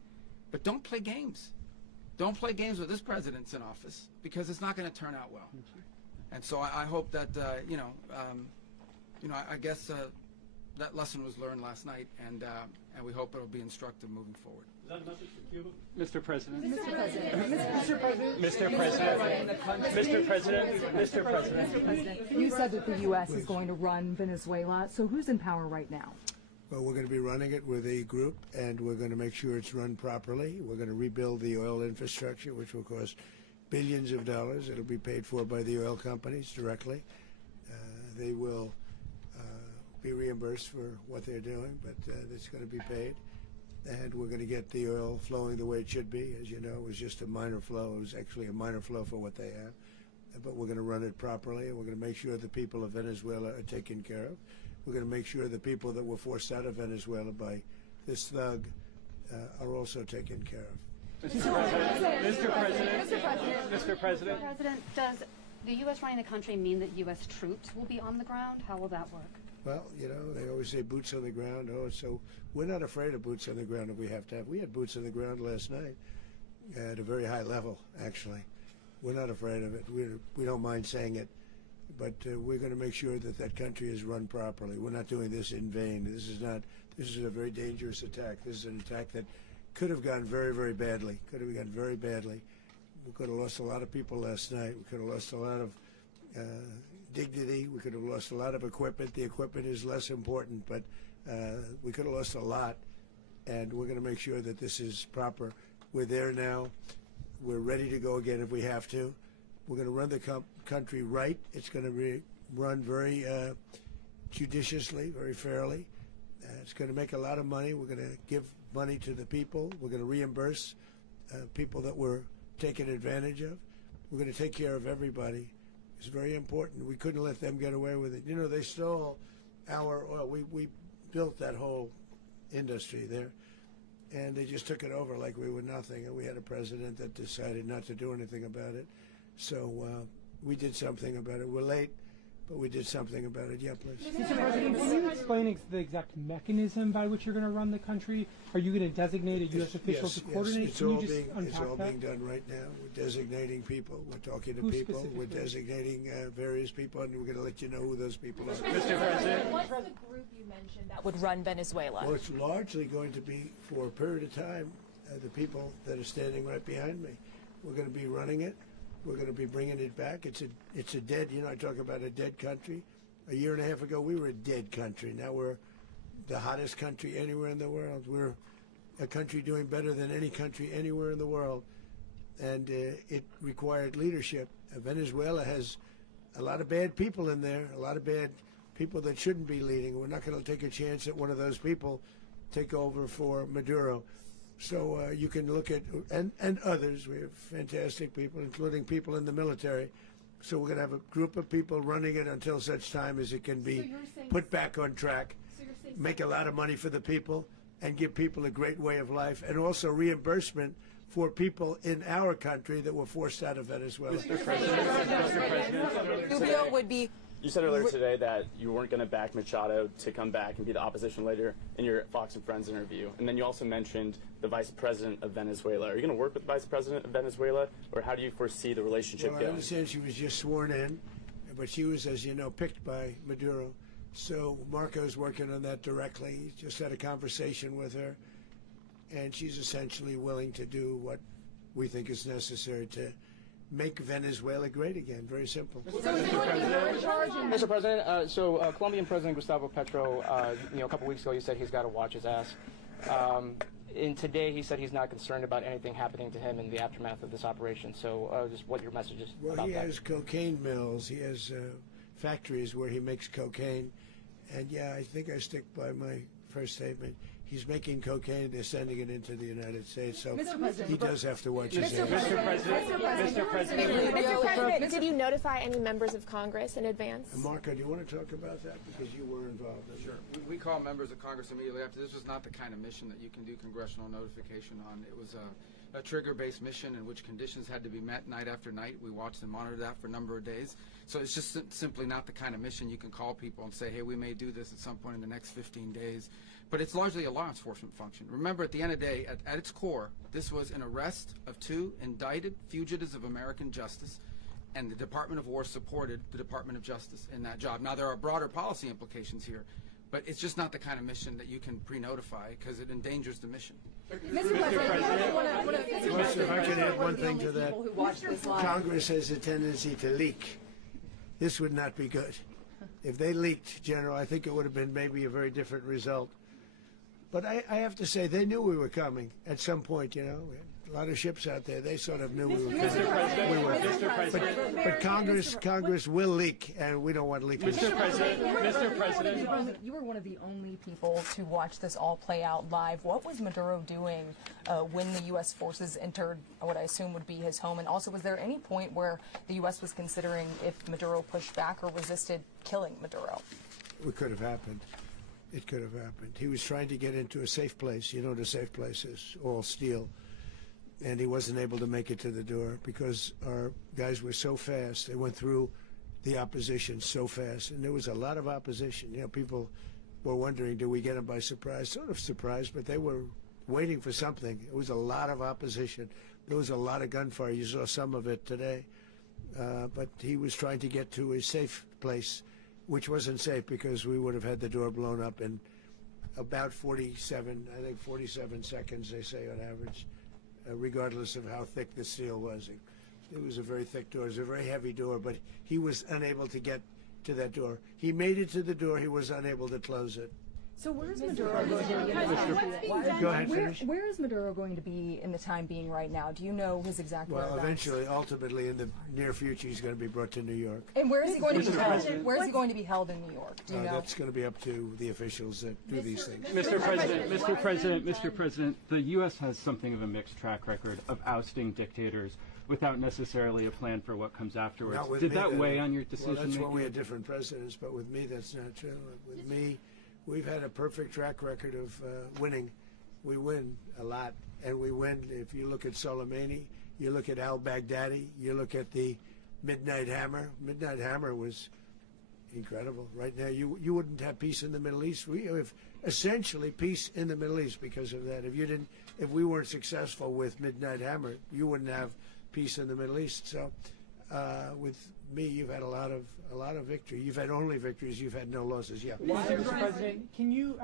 but don't play games. Don't play games with this president's in office, because it's not going to turn out well. And so I hope that I guess that lesson was learned last night, and we hope it'll be instructive moving forward. Is that a message for Cuba? Mr. President. Mr. President. Mr. President. Mr. President. You said that the U.S. is going to run Venezuela, so who's in power right now? Well, we're going to be running it with a group, and we're going to make sure it's run properly. We're going to rebuild the oil infrastructure, which will cost billions of dollars. It'll be paid for by the oil companies directly. They will be reimbursed for what they're doing, but it's going to be paid. And we're going to get the oil flowing the way it should be. As you know, it was just a minor flow. It was actually a minor flow for what they have. But we're going to run it properly, and we're going to make sure the people of Venezuela are taken care of. We're going to make sure the people that were forced out of Venezuela by this thug are also taken care of. Mr. President. Mr. President. Mr. President. Mr. President, does the U.S. running the country mean that U.S. troops will be on the ground? How will that work? Well, they always say boots on the ground. Oh, so we're not afraid of boots on the ground if we have to have. We had boots on the ground last night at a very high level, actually. We're not afraid of it. We don't mind saying it. But we're going to make sure that that country is run properly. We're not doing this in vain. This is a very dangerous attack. This is an attack that could have gone very, very badly. Could have gone very badly. We could have lost a lot of people last night. We could have lost a lot of dignity. We could have lost a lot of equipment. The equipment is less important, but we could have lost a lot. And we're going to make sure that this is proper. We're there now. We're ready to go again if we have to. We're going to run the country right. It's going to be run very judiciously, very fairly. It's going to make a lot of money. We're going to give money to the people. We're going to reimburse people that were taken advantage of. We're going to take care of everybody. It's very important. We couldn't let them get away with it. They stole our oil. We built that whole industry there, and they just took it over like we were nothing. And we had a president that decided not to do anything about it. So we did something about it. We're late, but we did something about it. Yeah, please. Mr. President, can you explain the exact mechanism by which you're going to run the country? Are you going to designate a U.S. official to coordinate? It's Can all you just being unpack that? being done right now. We're designating people. We're talking to Who people. We're specifically? designating various people, and we're going to let you know who those people are. Mr. President. What's the group you mentioned that would run Venezuela? Well, it's largely going to be, for a period of time, the people that are standing right behind me. We're going to be running it. We're going to be bringing it back. It's a dead, I talk about a dead country. A year and a half ago, we were a dead country. Now we're the hottest country anywhere in the world. We're a country doing better than any country anywhere in the world. And it required leadership. Venezuela has a lot of bad people in there, a lot of bad people that shouldn't be leading. We're not going to take a chance that one of those people take over for Maduro. So you can look at, and others, we have fantastic people, including people in the military. So we're going to have a group of people running it until such time as it can be put back on track, make a lot of money for the people, and give people a great way of life, and also reimbursement for people in our country that were forced out of Venezuela. Mr. President, Rubio would be. you said earlier today that you weren't going to back Machado to come back and be the opposition leader in your Fox and Friends interview. And then you also mentioned the vice president of Venezuela. Are you going to work with the vice president of Venezuela, or how do you foresee the relationship Well, going? I understand she was just sworn in, but she was, as you know, picked by Maduro. So Marco's working on that directly. He just had a conversation with her, and she's essentially willing to do what we think is necessary to make Venezuela great again. Very simple. Mr. President, Colombian President Gustavo Petro, a couple weeks ago, he said he's got to watch his ass. And today, he said he's not concerned about anything happening to him in the aftermath of this operation. So, just what your message is Well, about he that. has cocaine mills. He has factories where he makes cocaine. And yeah, I think I stick by my first statement. He's making cocaine. They're sending it into the United States. So he does have to watch his ass. Mr. President, Did you notify any members of Congress in advance? Marco, do you want to talk about that? Because you were involved in it. Sure. We call members of Congress immediately after. This was not the kind of mission that you can do congressional notification on. It was a trigger-based mission in which conditions had to be met night after night. We watched and monitored that for a number of days. So it's just simply not the kind of mission you can call people and say, hey, we may do this at some point in the next 15 days. But it's largely a law enforcement function. Remember, at the end of the day, at its core, this was an arrest of 2 indicted fugitives of American justice, and the Department of War supported the Department of Justice in that job. Now, there are broader policy implications here, but it's just not the kind of mission that you can pre-notify because it endangers the mission. Mr. President, If I could add one thing to that, Congress has a tendency to leak. This would not be good. If they leaked, General, I think it would have been maybe a very different result. But I have to say, they knew we were coming at some point, We had a lot of ships out there. They sort of knew we were coming. But Congress will leak, and we don't want leakage. Mr. President, you were one of the only people to watch this all play out live. What was Maduro doing when the U.S. forces entered what I assume would be his home? And also, was there any point where the U.S. was considering if Maduro pushed back or resisted killing Maduro? It could have happened. It could have happened. He was trying to get into a safe place. You know what a safe place is, all steel. And he wasn't able to make it to the door because our guys were so fast. They went through the opposition so fast. And there was a lot of opposition. People were wondering, do we get them by surprise? Sort of surprised, but they were waiting for something. It was a lot of opposition. There was a lot of gunfire. You saw some of it today. But he was trying to get to a safe place, which wasn't safe because we would have had the door blown up in about 47 seconds, they say on average, regardless of how thick the steel was. It was a very thick door. It was a very heavy door, but he was unable to get to that door. He made it to the door. He was unable to close it. So where is Maduro going to be? Go ahead, finish. Where is Maduro going to be in the time being right now? Do you know his exact Well, whereabouts? eventually, ultimately, in the near future, he's going to be brought to New York. And where is he going to be held? Where is he going to be held in New York? Do you know? That's going to be up to the officials that do these things. Mr. President, the U.S. has something of a mixed track record of ousting dictators without necessarily a plan for what comes afterwards. Not with Did me, that weigh on your decision Well, that's making? when we had different presidents, but with me, that's not true. With me, we've had a perfect track record of winning. We win a lot, and we win. If you look at Soleimani, you look at al-Baghdadi, you look at the Midnight Hammer. Midnight Hammer was incredible. Right now, you wouldn't have peace in the Middle East. We have essentially peace in the Middle East because of that. If we weren't successful with Midnight Hammer, you wouldn't have peace in the Middle East. So With me, you've had a lot of victory. You've had only victories. You've had no losses. Yeah. Mr. President, can you?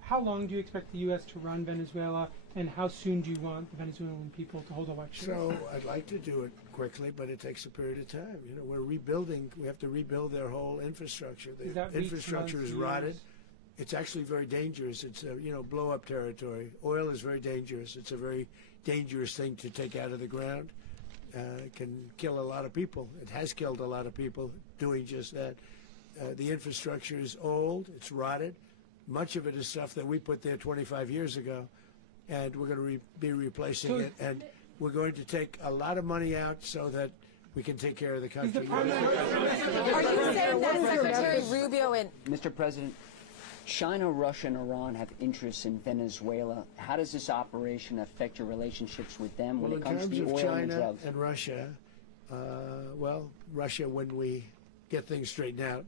How long do you expect the U.S. to run Venezuela, and how soon do you want the Venezuelan people to hold elections? So I'd like to do it quickly, but it takes a period of time. You know, we're rebuilding. We have to rebuild their whole infrastructure. The infrastructure is rotted. It's actually very dangerous. It's blow-up territory. Oil is very dangerous. It's a very dangerous thing to take out of the ground. It can kill a lot of people. It has killed a lot of people doing just that. The infrastructure is old. It's rotted. Much of it is stuff that we put there 25 years ago, and we're going to be replacing it. And we're going to take a lot of money out so that we can take care of the country. Are you saying that Secretary Rubio and Mr. President, China, Russia, and Iran have interests in Venezuela. How does this operation affect your relationships with them when it comes to the oil and drugs? In terms of China and Russia, Russia when we get things straightened out.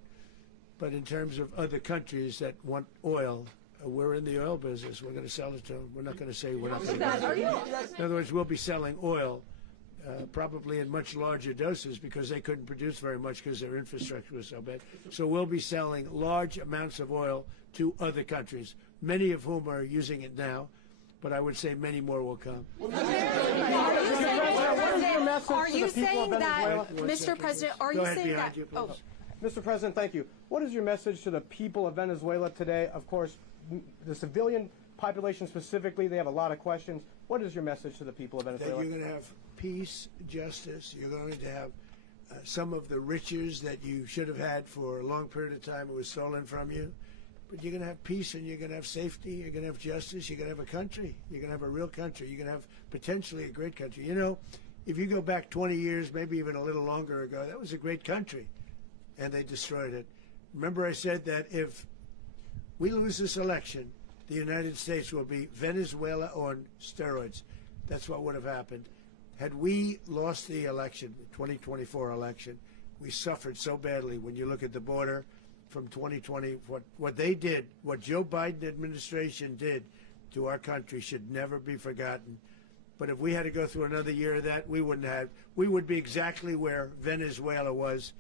But in terms of other countries that want oil, we're in the oil business. We're going to sell it to them. We're not going to say we're not going to. In other words, we'll be selling oil probably in much larger doses because they couldn't produce very much because their infrastructure was so bad. So we'll be selling large amounts of oil to other countries, many of whom are using it now, but I would say many more will come. Are you saying that, Mr. President, are you saying that? Oh. Mr. President, thank you. What is your message to the people of Venezuela today? Of course, the civilian population specifically, they have a lot of questions. What is your message to the people of Venezuela? That you're going to have peace, justice. You're going to have some of the riches that you should have had for a long period of time. It was stolen from you. But you're going to have peace and you're going to have safety. You're going to have justice. You're going to have a country. You're going to have a real country. You're going to have potentially a great country. You know, if you go back 20 years, maybe even a little longer ago, that was a great country. And they destroyed it. Remember I said that if we lose this election, the United States will be Venezuela on steroids. That's what would have happened. Had we lost the election, the 2024 election, we suffered so badly when you look at the border from 2020. What they did, what Joe Biden administration did to our country should never be forgotten. But if we had to go through another year of that, we wouldn't have. We would be exactly where Venezuela was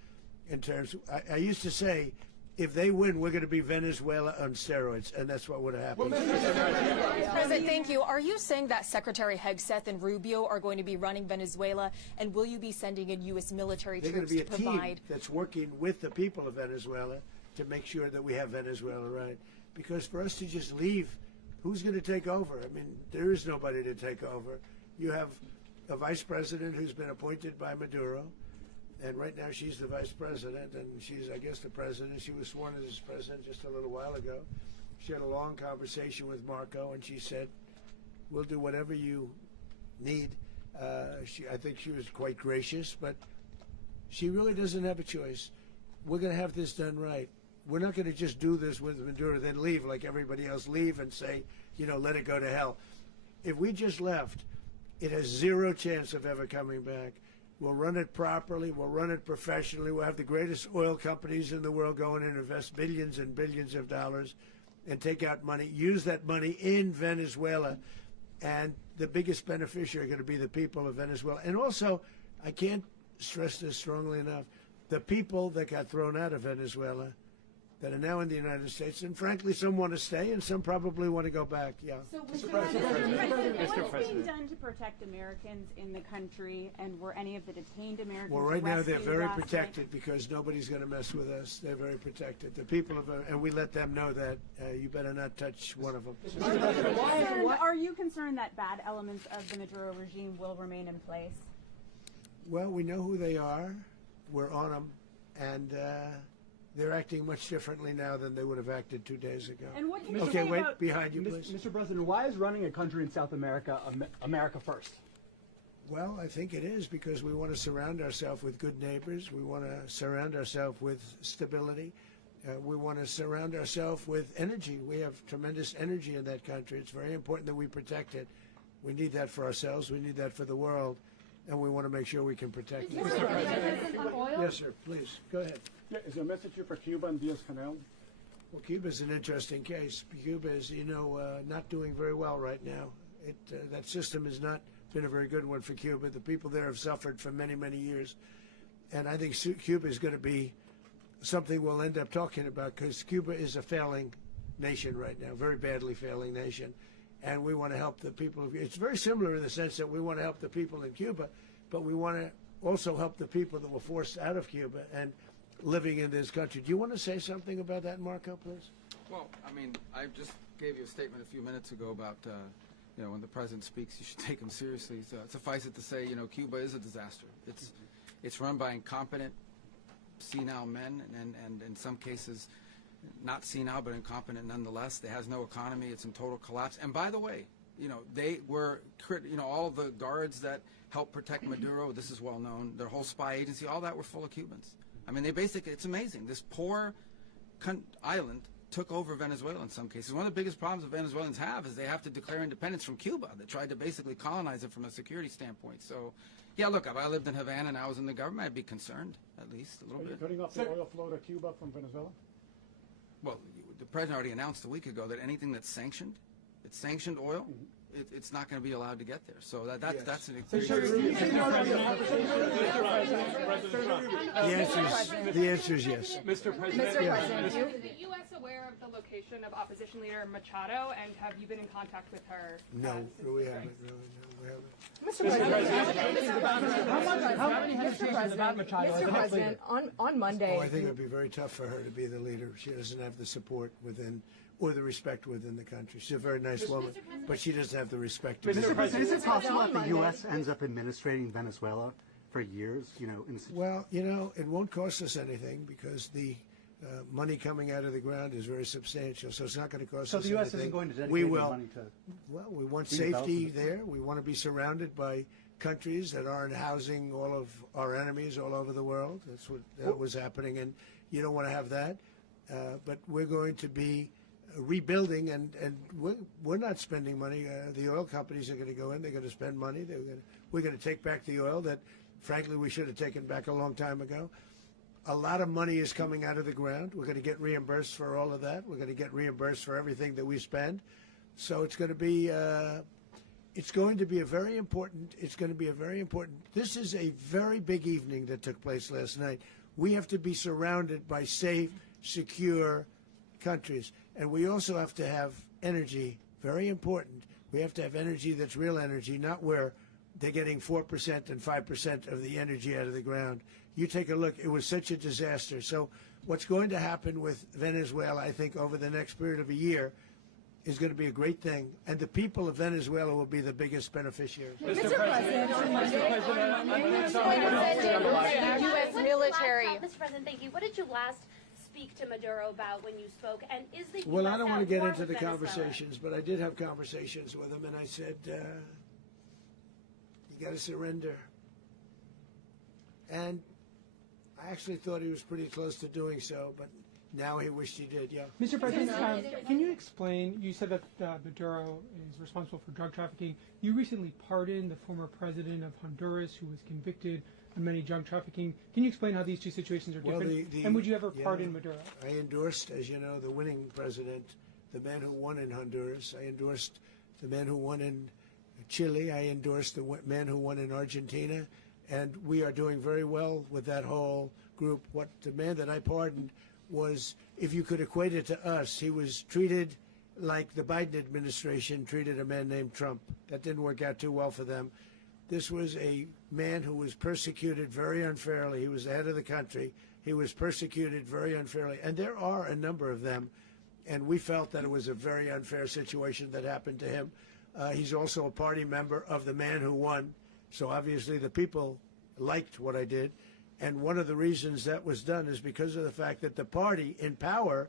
in terms of, I used to say, if they win, we're going to be Venezuela on steroids, and that's what would have happened. President, thank you. Are you saying that Secretary Hegseth and Rubio are going to be running Venezuela, and will you be sending in U.S. military troops to provide? They're going to be a team that's working with the people of Venezuela to make sure that we have Venezuela right. Because for us to just leave, who's going to take over? I mean, there is nobody to take over. You have a vice president who's been appointed by Maduro. And right now she's the vice president, and she's, I guess, the president. She was sworn as president just a little while ago. She had a long conversation with Marco, and she said, we'll do whatever you need. I think she was quite gracious, but she really doesn't have a choice. We're going to have this done right. We're not going to just do this with Maduro, then leave like everybody else, leave and say, let it go to hell. If we just left, it has zero chance of ever coming back. We'll run it properly. We'll run it professionally. We'll have the greatest oil companies in the world go in and invest billions and billions of dollars and take out money, use that money in Venezuela. And the biggest beneficiary are going to be the people of Venezuela. And also, I can't stress this strongly enough, the people that got thrown out of Venezuela that are now in the United States, and frankly, some want to stay, and some probably want to go back. Yeah. So, Mr. President, what is being done to protect Americans in the country, and were any of the detained Americans Well, right now they're rescued very last protected night? because nobody's going to mess with us. They're very protected. The people of, and we let them know that you better not touch one of them. Are you concerned that bad elements of the Maduro regime will remain in place? Well, we know who they are. We're on them, and they're acting much differently now than they would have acted 2 days ago. And what can you okay, say wait, about behind you, please. Mr. President, why is running a country in South America America first? Well, I think it is because we want to surround ourselves with good neighbors. We want to surround ourselves with stability. We want to surround ourselves with energy. We have tremendous energy in that country. It's very important that we protect it. We need that for ourselves. We need that for the world. And we want to make sure we can protect it. Yes, sir. Please, go ahead. Yeah, is there a message here for Cuba and Diaz-Canel? Well, Cuba is an interesting case. Cuba is, not doing very well right now. That system has not been a very good one for Cuba. The people there have suffered for many, many years. And I think Cuba is going to be something we'll end up talking about, because Cuba is a failing nation right now, very badly failing nation. And we want to help the people of, it's very similar in the sense that we want to help the people in Cuba, but we want to also help the people that were forced out of Cuba and living in this country. Do you want to say something about that, Marco, please? Well, I mean, I just gave you a statement a few minutes ago about, you know, when the president speaks, you should take him seriously. So suffice it to say, you know, Cuba is a disaster. It's run by incompetent, senile men, and in some cases, not senile, but incompetent nonetheless. It has no economy. It's in total collapse. And by the way, you know, they were, you know, all the guards that helped protect Maduro, this is well known, their whole spy agency, all that were full of Cubans. I mean, they basically, it's amazing. This poor island took over Venezuela in some cases. One of the biggest problems that Venezuelans have is they have to declare independence from Cuba. They tried to basically colonize it from a security standpoint. So, yeah, look, if I lived in Havana and I was in the government, I'd be concerned, at least a little bit. Are you cutting off the oil flow to Cuba from Venezuela? Well, the president already announced a week ago that anything that's sanctioned, it's sanctioned oil, it's not going to be allowed to get there. So that's an The answer is yes. Mr. President, Is the U.S. aware of the location of opposition leader Machado, and have you been in contact with her? No, we haven't. Really, no, we haven't. How many hesitations about Machado as the next leader? On Monday. Oh, I think it would be very tough for her to be the leader. She doesn't have the support within, or the respect within the country. She's a very nice woman, but she doesn't have the respect. Mr. President, is it possible that the U.S. ends up administrating Venezuela for years? You know, well, you know, it won't cost us anything because the money coming out of the ground is very substantial, so it's not going to cost us anything. So the U.S. isn't going to dedicate we will. money to. Well, we want safety there. We want to be surrounded by countries that aren't housing all of our enemies all over the world. That's what was happening, and you don't want to have that. But we're going to be rebuilding, and we're not spending money. The oil companies are going to go in. They're going to spend money. We're going to take back the oil that, frankly, we should have taken back a long time ago. A lot of money is coming out of the ground. We're going to get reimbursed for all of that. We're going to get reimbursed for everything that we spend. So it's going to be a very important. This is a very big evening that took place last night. We have to be surrounded by safe, secure countries. And we also have to have energy, very important. We have to have energy that's real energy, not where they're getting 4% and 5% of the energy out of the ground. You take a look, it was such a disaster. So what's going to happen with Venezuela, I think, over the next period of a year is going to be a great thing. And the people of Venezuela will be the biggest beneficiaries. Mr. President, U.S. military. Mr. President, thank you. What did you last speak to Maduro about when you spoke? And is the Well, US I don't want to at get war into with the Venezuela? conversations, but I did have conversations with him, and I said, you got to surrender. And I actually thought he was pretty close to doing so, but now he wished he did, yeah. Mr. President, can you explain, you said that Maduro is responsible for drug trafficking. You recently pardoned the former president of Honduras who was convicted on many drug trafficking. Can you explain how these two situations are different? And would you ever pardon Maduro? I endorsed, as you know, the winning president, the man who won in Honduras. I endorsed the man who won in Chile. I endorsed the man who won in Argentina. And we are doing very well with that whole group. What the man that I pardoned was, if you could equate it to us, he was treated like the Biden administration treated a man named Trump. That didn't work out too well for them. This was a man who was persecuted very unfairly. He was the head of the country. He was persecuted very unfairly. And there are a number of them. And we felt that it was a very unfair situation that happened to him. He's also a party member of the man who won. So obviously the people liked what I did. And one of the reasons that was done is because of the fact that the party in power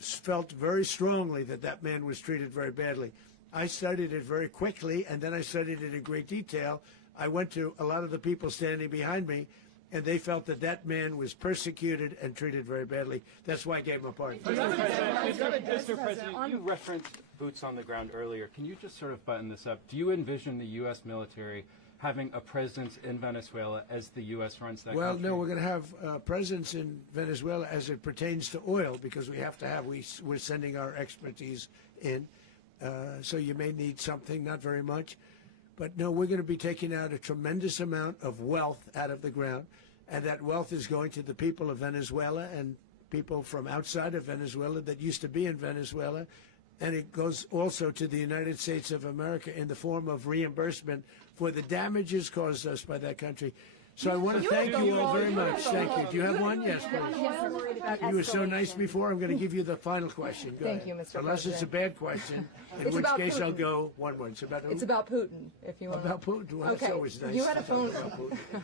felt very strongly that that man was treated very badly. I studied it very quickly, and then I studied it in great detail. I went to a lot of the people standing behind me, and they felt that that man was persecuted and treated very badly. That's why I gave him a pardon. Mr. President, you referenced boots on the ground earlier. Can you just sort of button this up? Do you envision the U.S. military having a presence in Venezuela as the U.S. runs that country? Well, no, we're going to have a presence in Venezuela as it pertains to oil, because we have to have, we're sending our expertise in. So you may need something, not very much. But no, we're going to be taking out a tremendous amount of wealth out of the ground. and that wealth is going to the people of Venezuela and people from outside of Venezuela that used to be in Venezuela, and it goes also to the United States of America in the form of reimbursement for the damages caused us by that country. So I want to thank you all very much. Thank you. Do you have one? Yes, please. You were so nice before. I'm going to give you the final question. Go Thank ahead. you, Mr. Unless it's a bad question, in which case I'll go one more. It's about who? It's about Putin, if you want. About Putin. Well, Okay. that's always nice. You had a to talk phone. about Putin.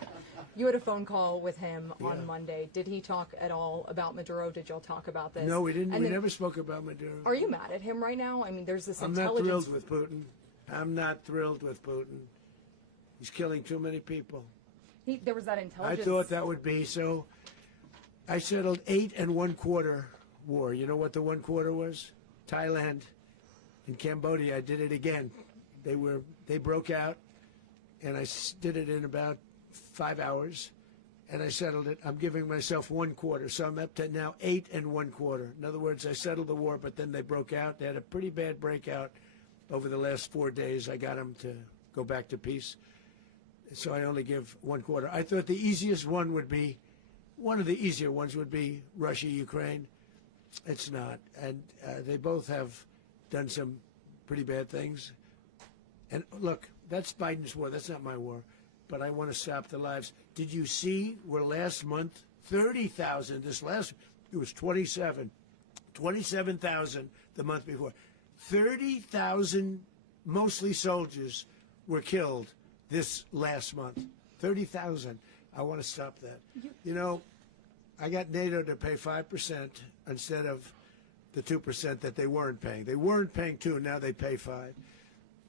You had a phone call with him Yeah. on Monday. Did he talk at all about Maduro? Did y'all talk about this? No, we didn't. And We then- never spoke about Maduro. Are you mad at him right now? I mean, there's this I'm not intelligence. thrilled with Putin. I'm not thrilled with Putin. He's killing too many people. There was that I intelligence. thought that would be so. I settled 8 1/4 war. You know what the 1/4 was? Thailand and Cambodia. I did it again. They broke out, and I did it in about 5 hours, and I settled it. I'm giving myself 1/4, so I'm up to now 8 1/4. In other words, I settled the war, but then they broke out. They had a pretty bad breakout over the last 4 days. I got them to go back to peace. So I only give 1/4. I thought the easiest one would be, one of the easier ones would be Russia, Ukraine. It's not. And they both have done some pretty bad things. And look, that's Biden's war. That's not my war. But I want to stop the lives. Did you see where last month, 30,000, it was 27,000 the month before. 30,000, mostly soldiers, were killed this last month. 30,000. I want to stop that. You know, I got NATO to pay 5% instead of the 2% that they weren't paying. They weren't paying 2, now they pay 5.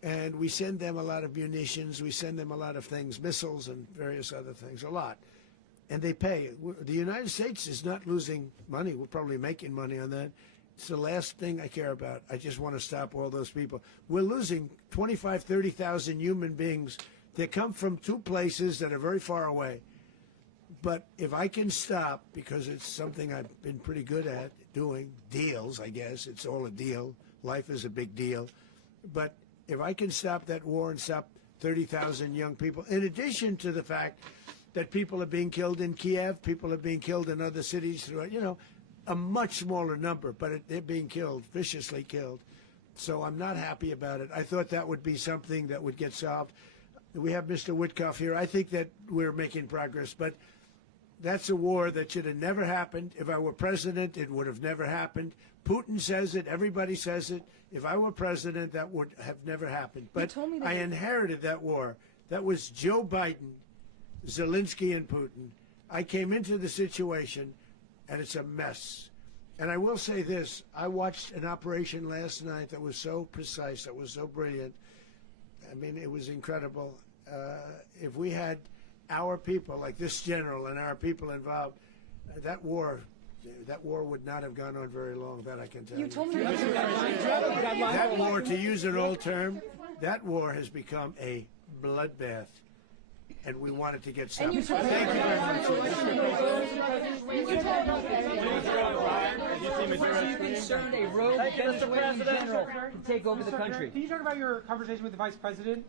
And we send them a lot of munitions, we send them a lot of things, missiles and various other things, a lot. And they pay. The United States is not losing money. We're probably making money on that. It's the last thing I care about. I just want to stop all those people. We're losing 25, 30,000 human beings. They come from 2 places that are very far away. But if I can stop, because it's something I've been pretty good at doing, deals, I guess. It's all a deal. Life is a big deal. But if I can stop that war and stop 30,000 young people, in addition to the fact that people are being killed in Kiev, people are being killed in other cities throughout, you know, a much smaller number, but they're being killed, viciously killed. So I'm not happy about it. I thought that would be something that would get solved. We have Mr. Witkoff here. I think that we're making progress, but that's a war that should have never happened. If I were president, it would have never happened. Putin says it. Everybody says it. If I were president, that would have never happened. But I inherited that war. That was Joe Biden, Zelensky, and Putin. I came into the situation, and it's a mess. And I will say this. I watched an operation last night that was so precise, that was so brilliant. I mean, it was incredible. If we had our people, like this general and our people involved, that war would not have gone on very long, that I can tell you. You told me That war, to use an old term, that war has become a bloodbath, and we want it to get stopped. Thank you very much. Are you concerned a rogue Venezuelan general can take over the country? Can you talk about your conversation with the vice president?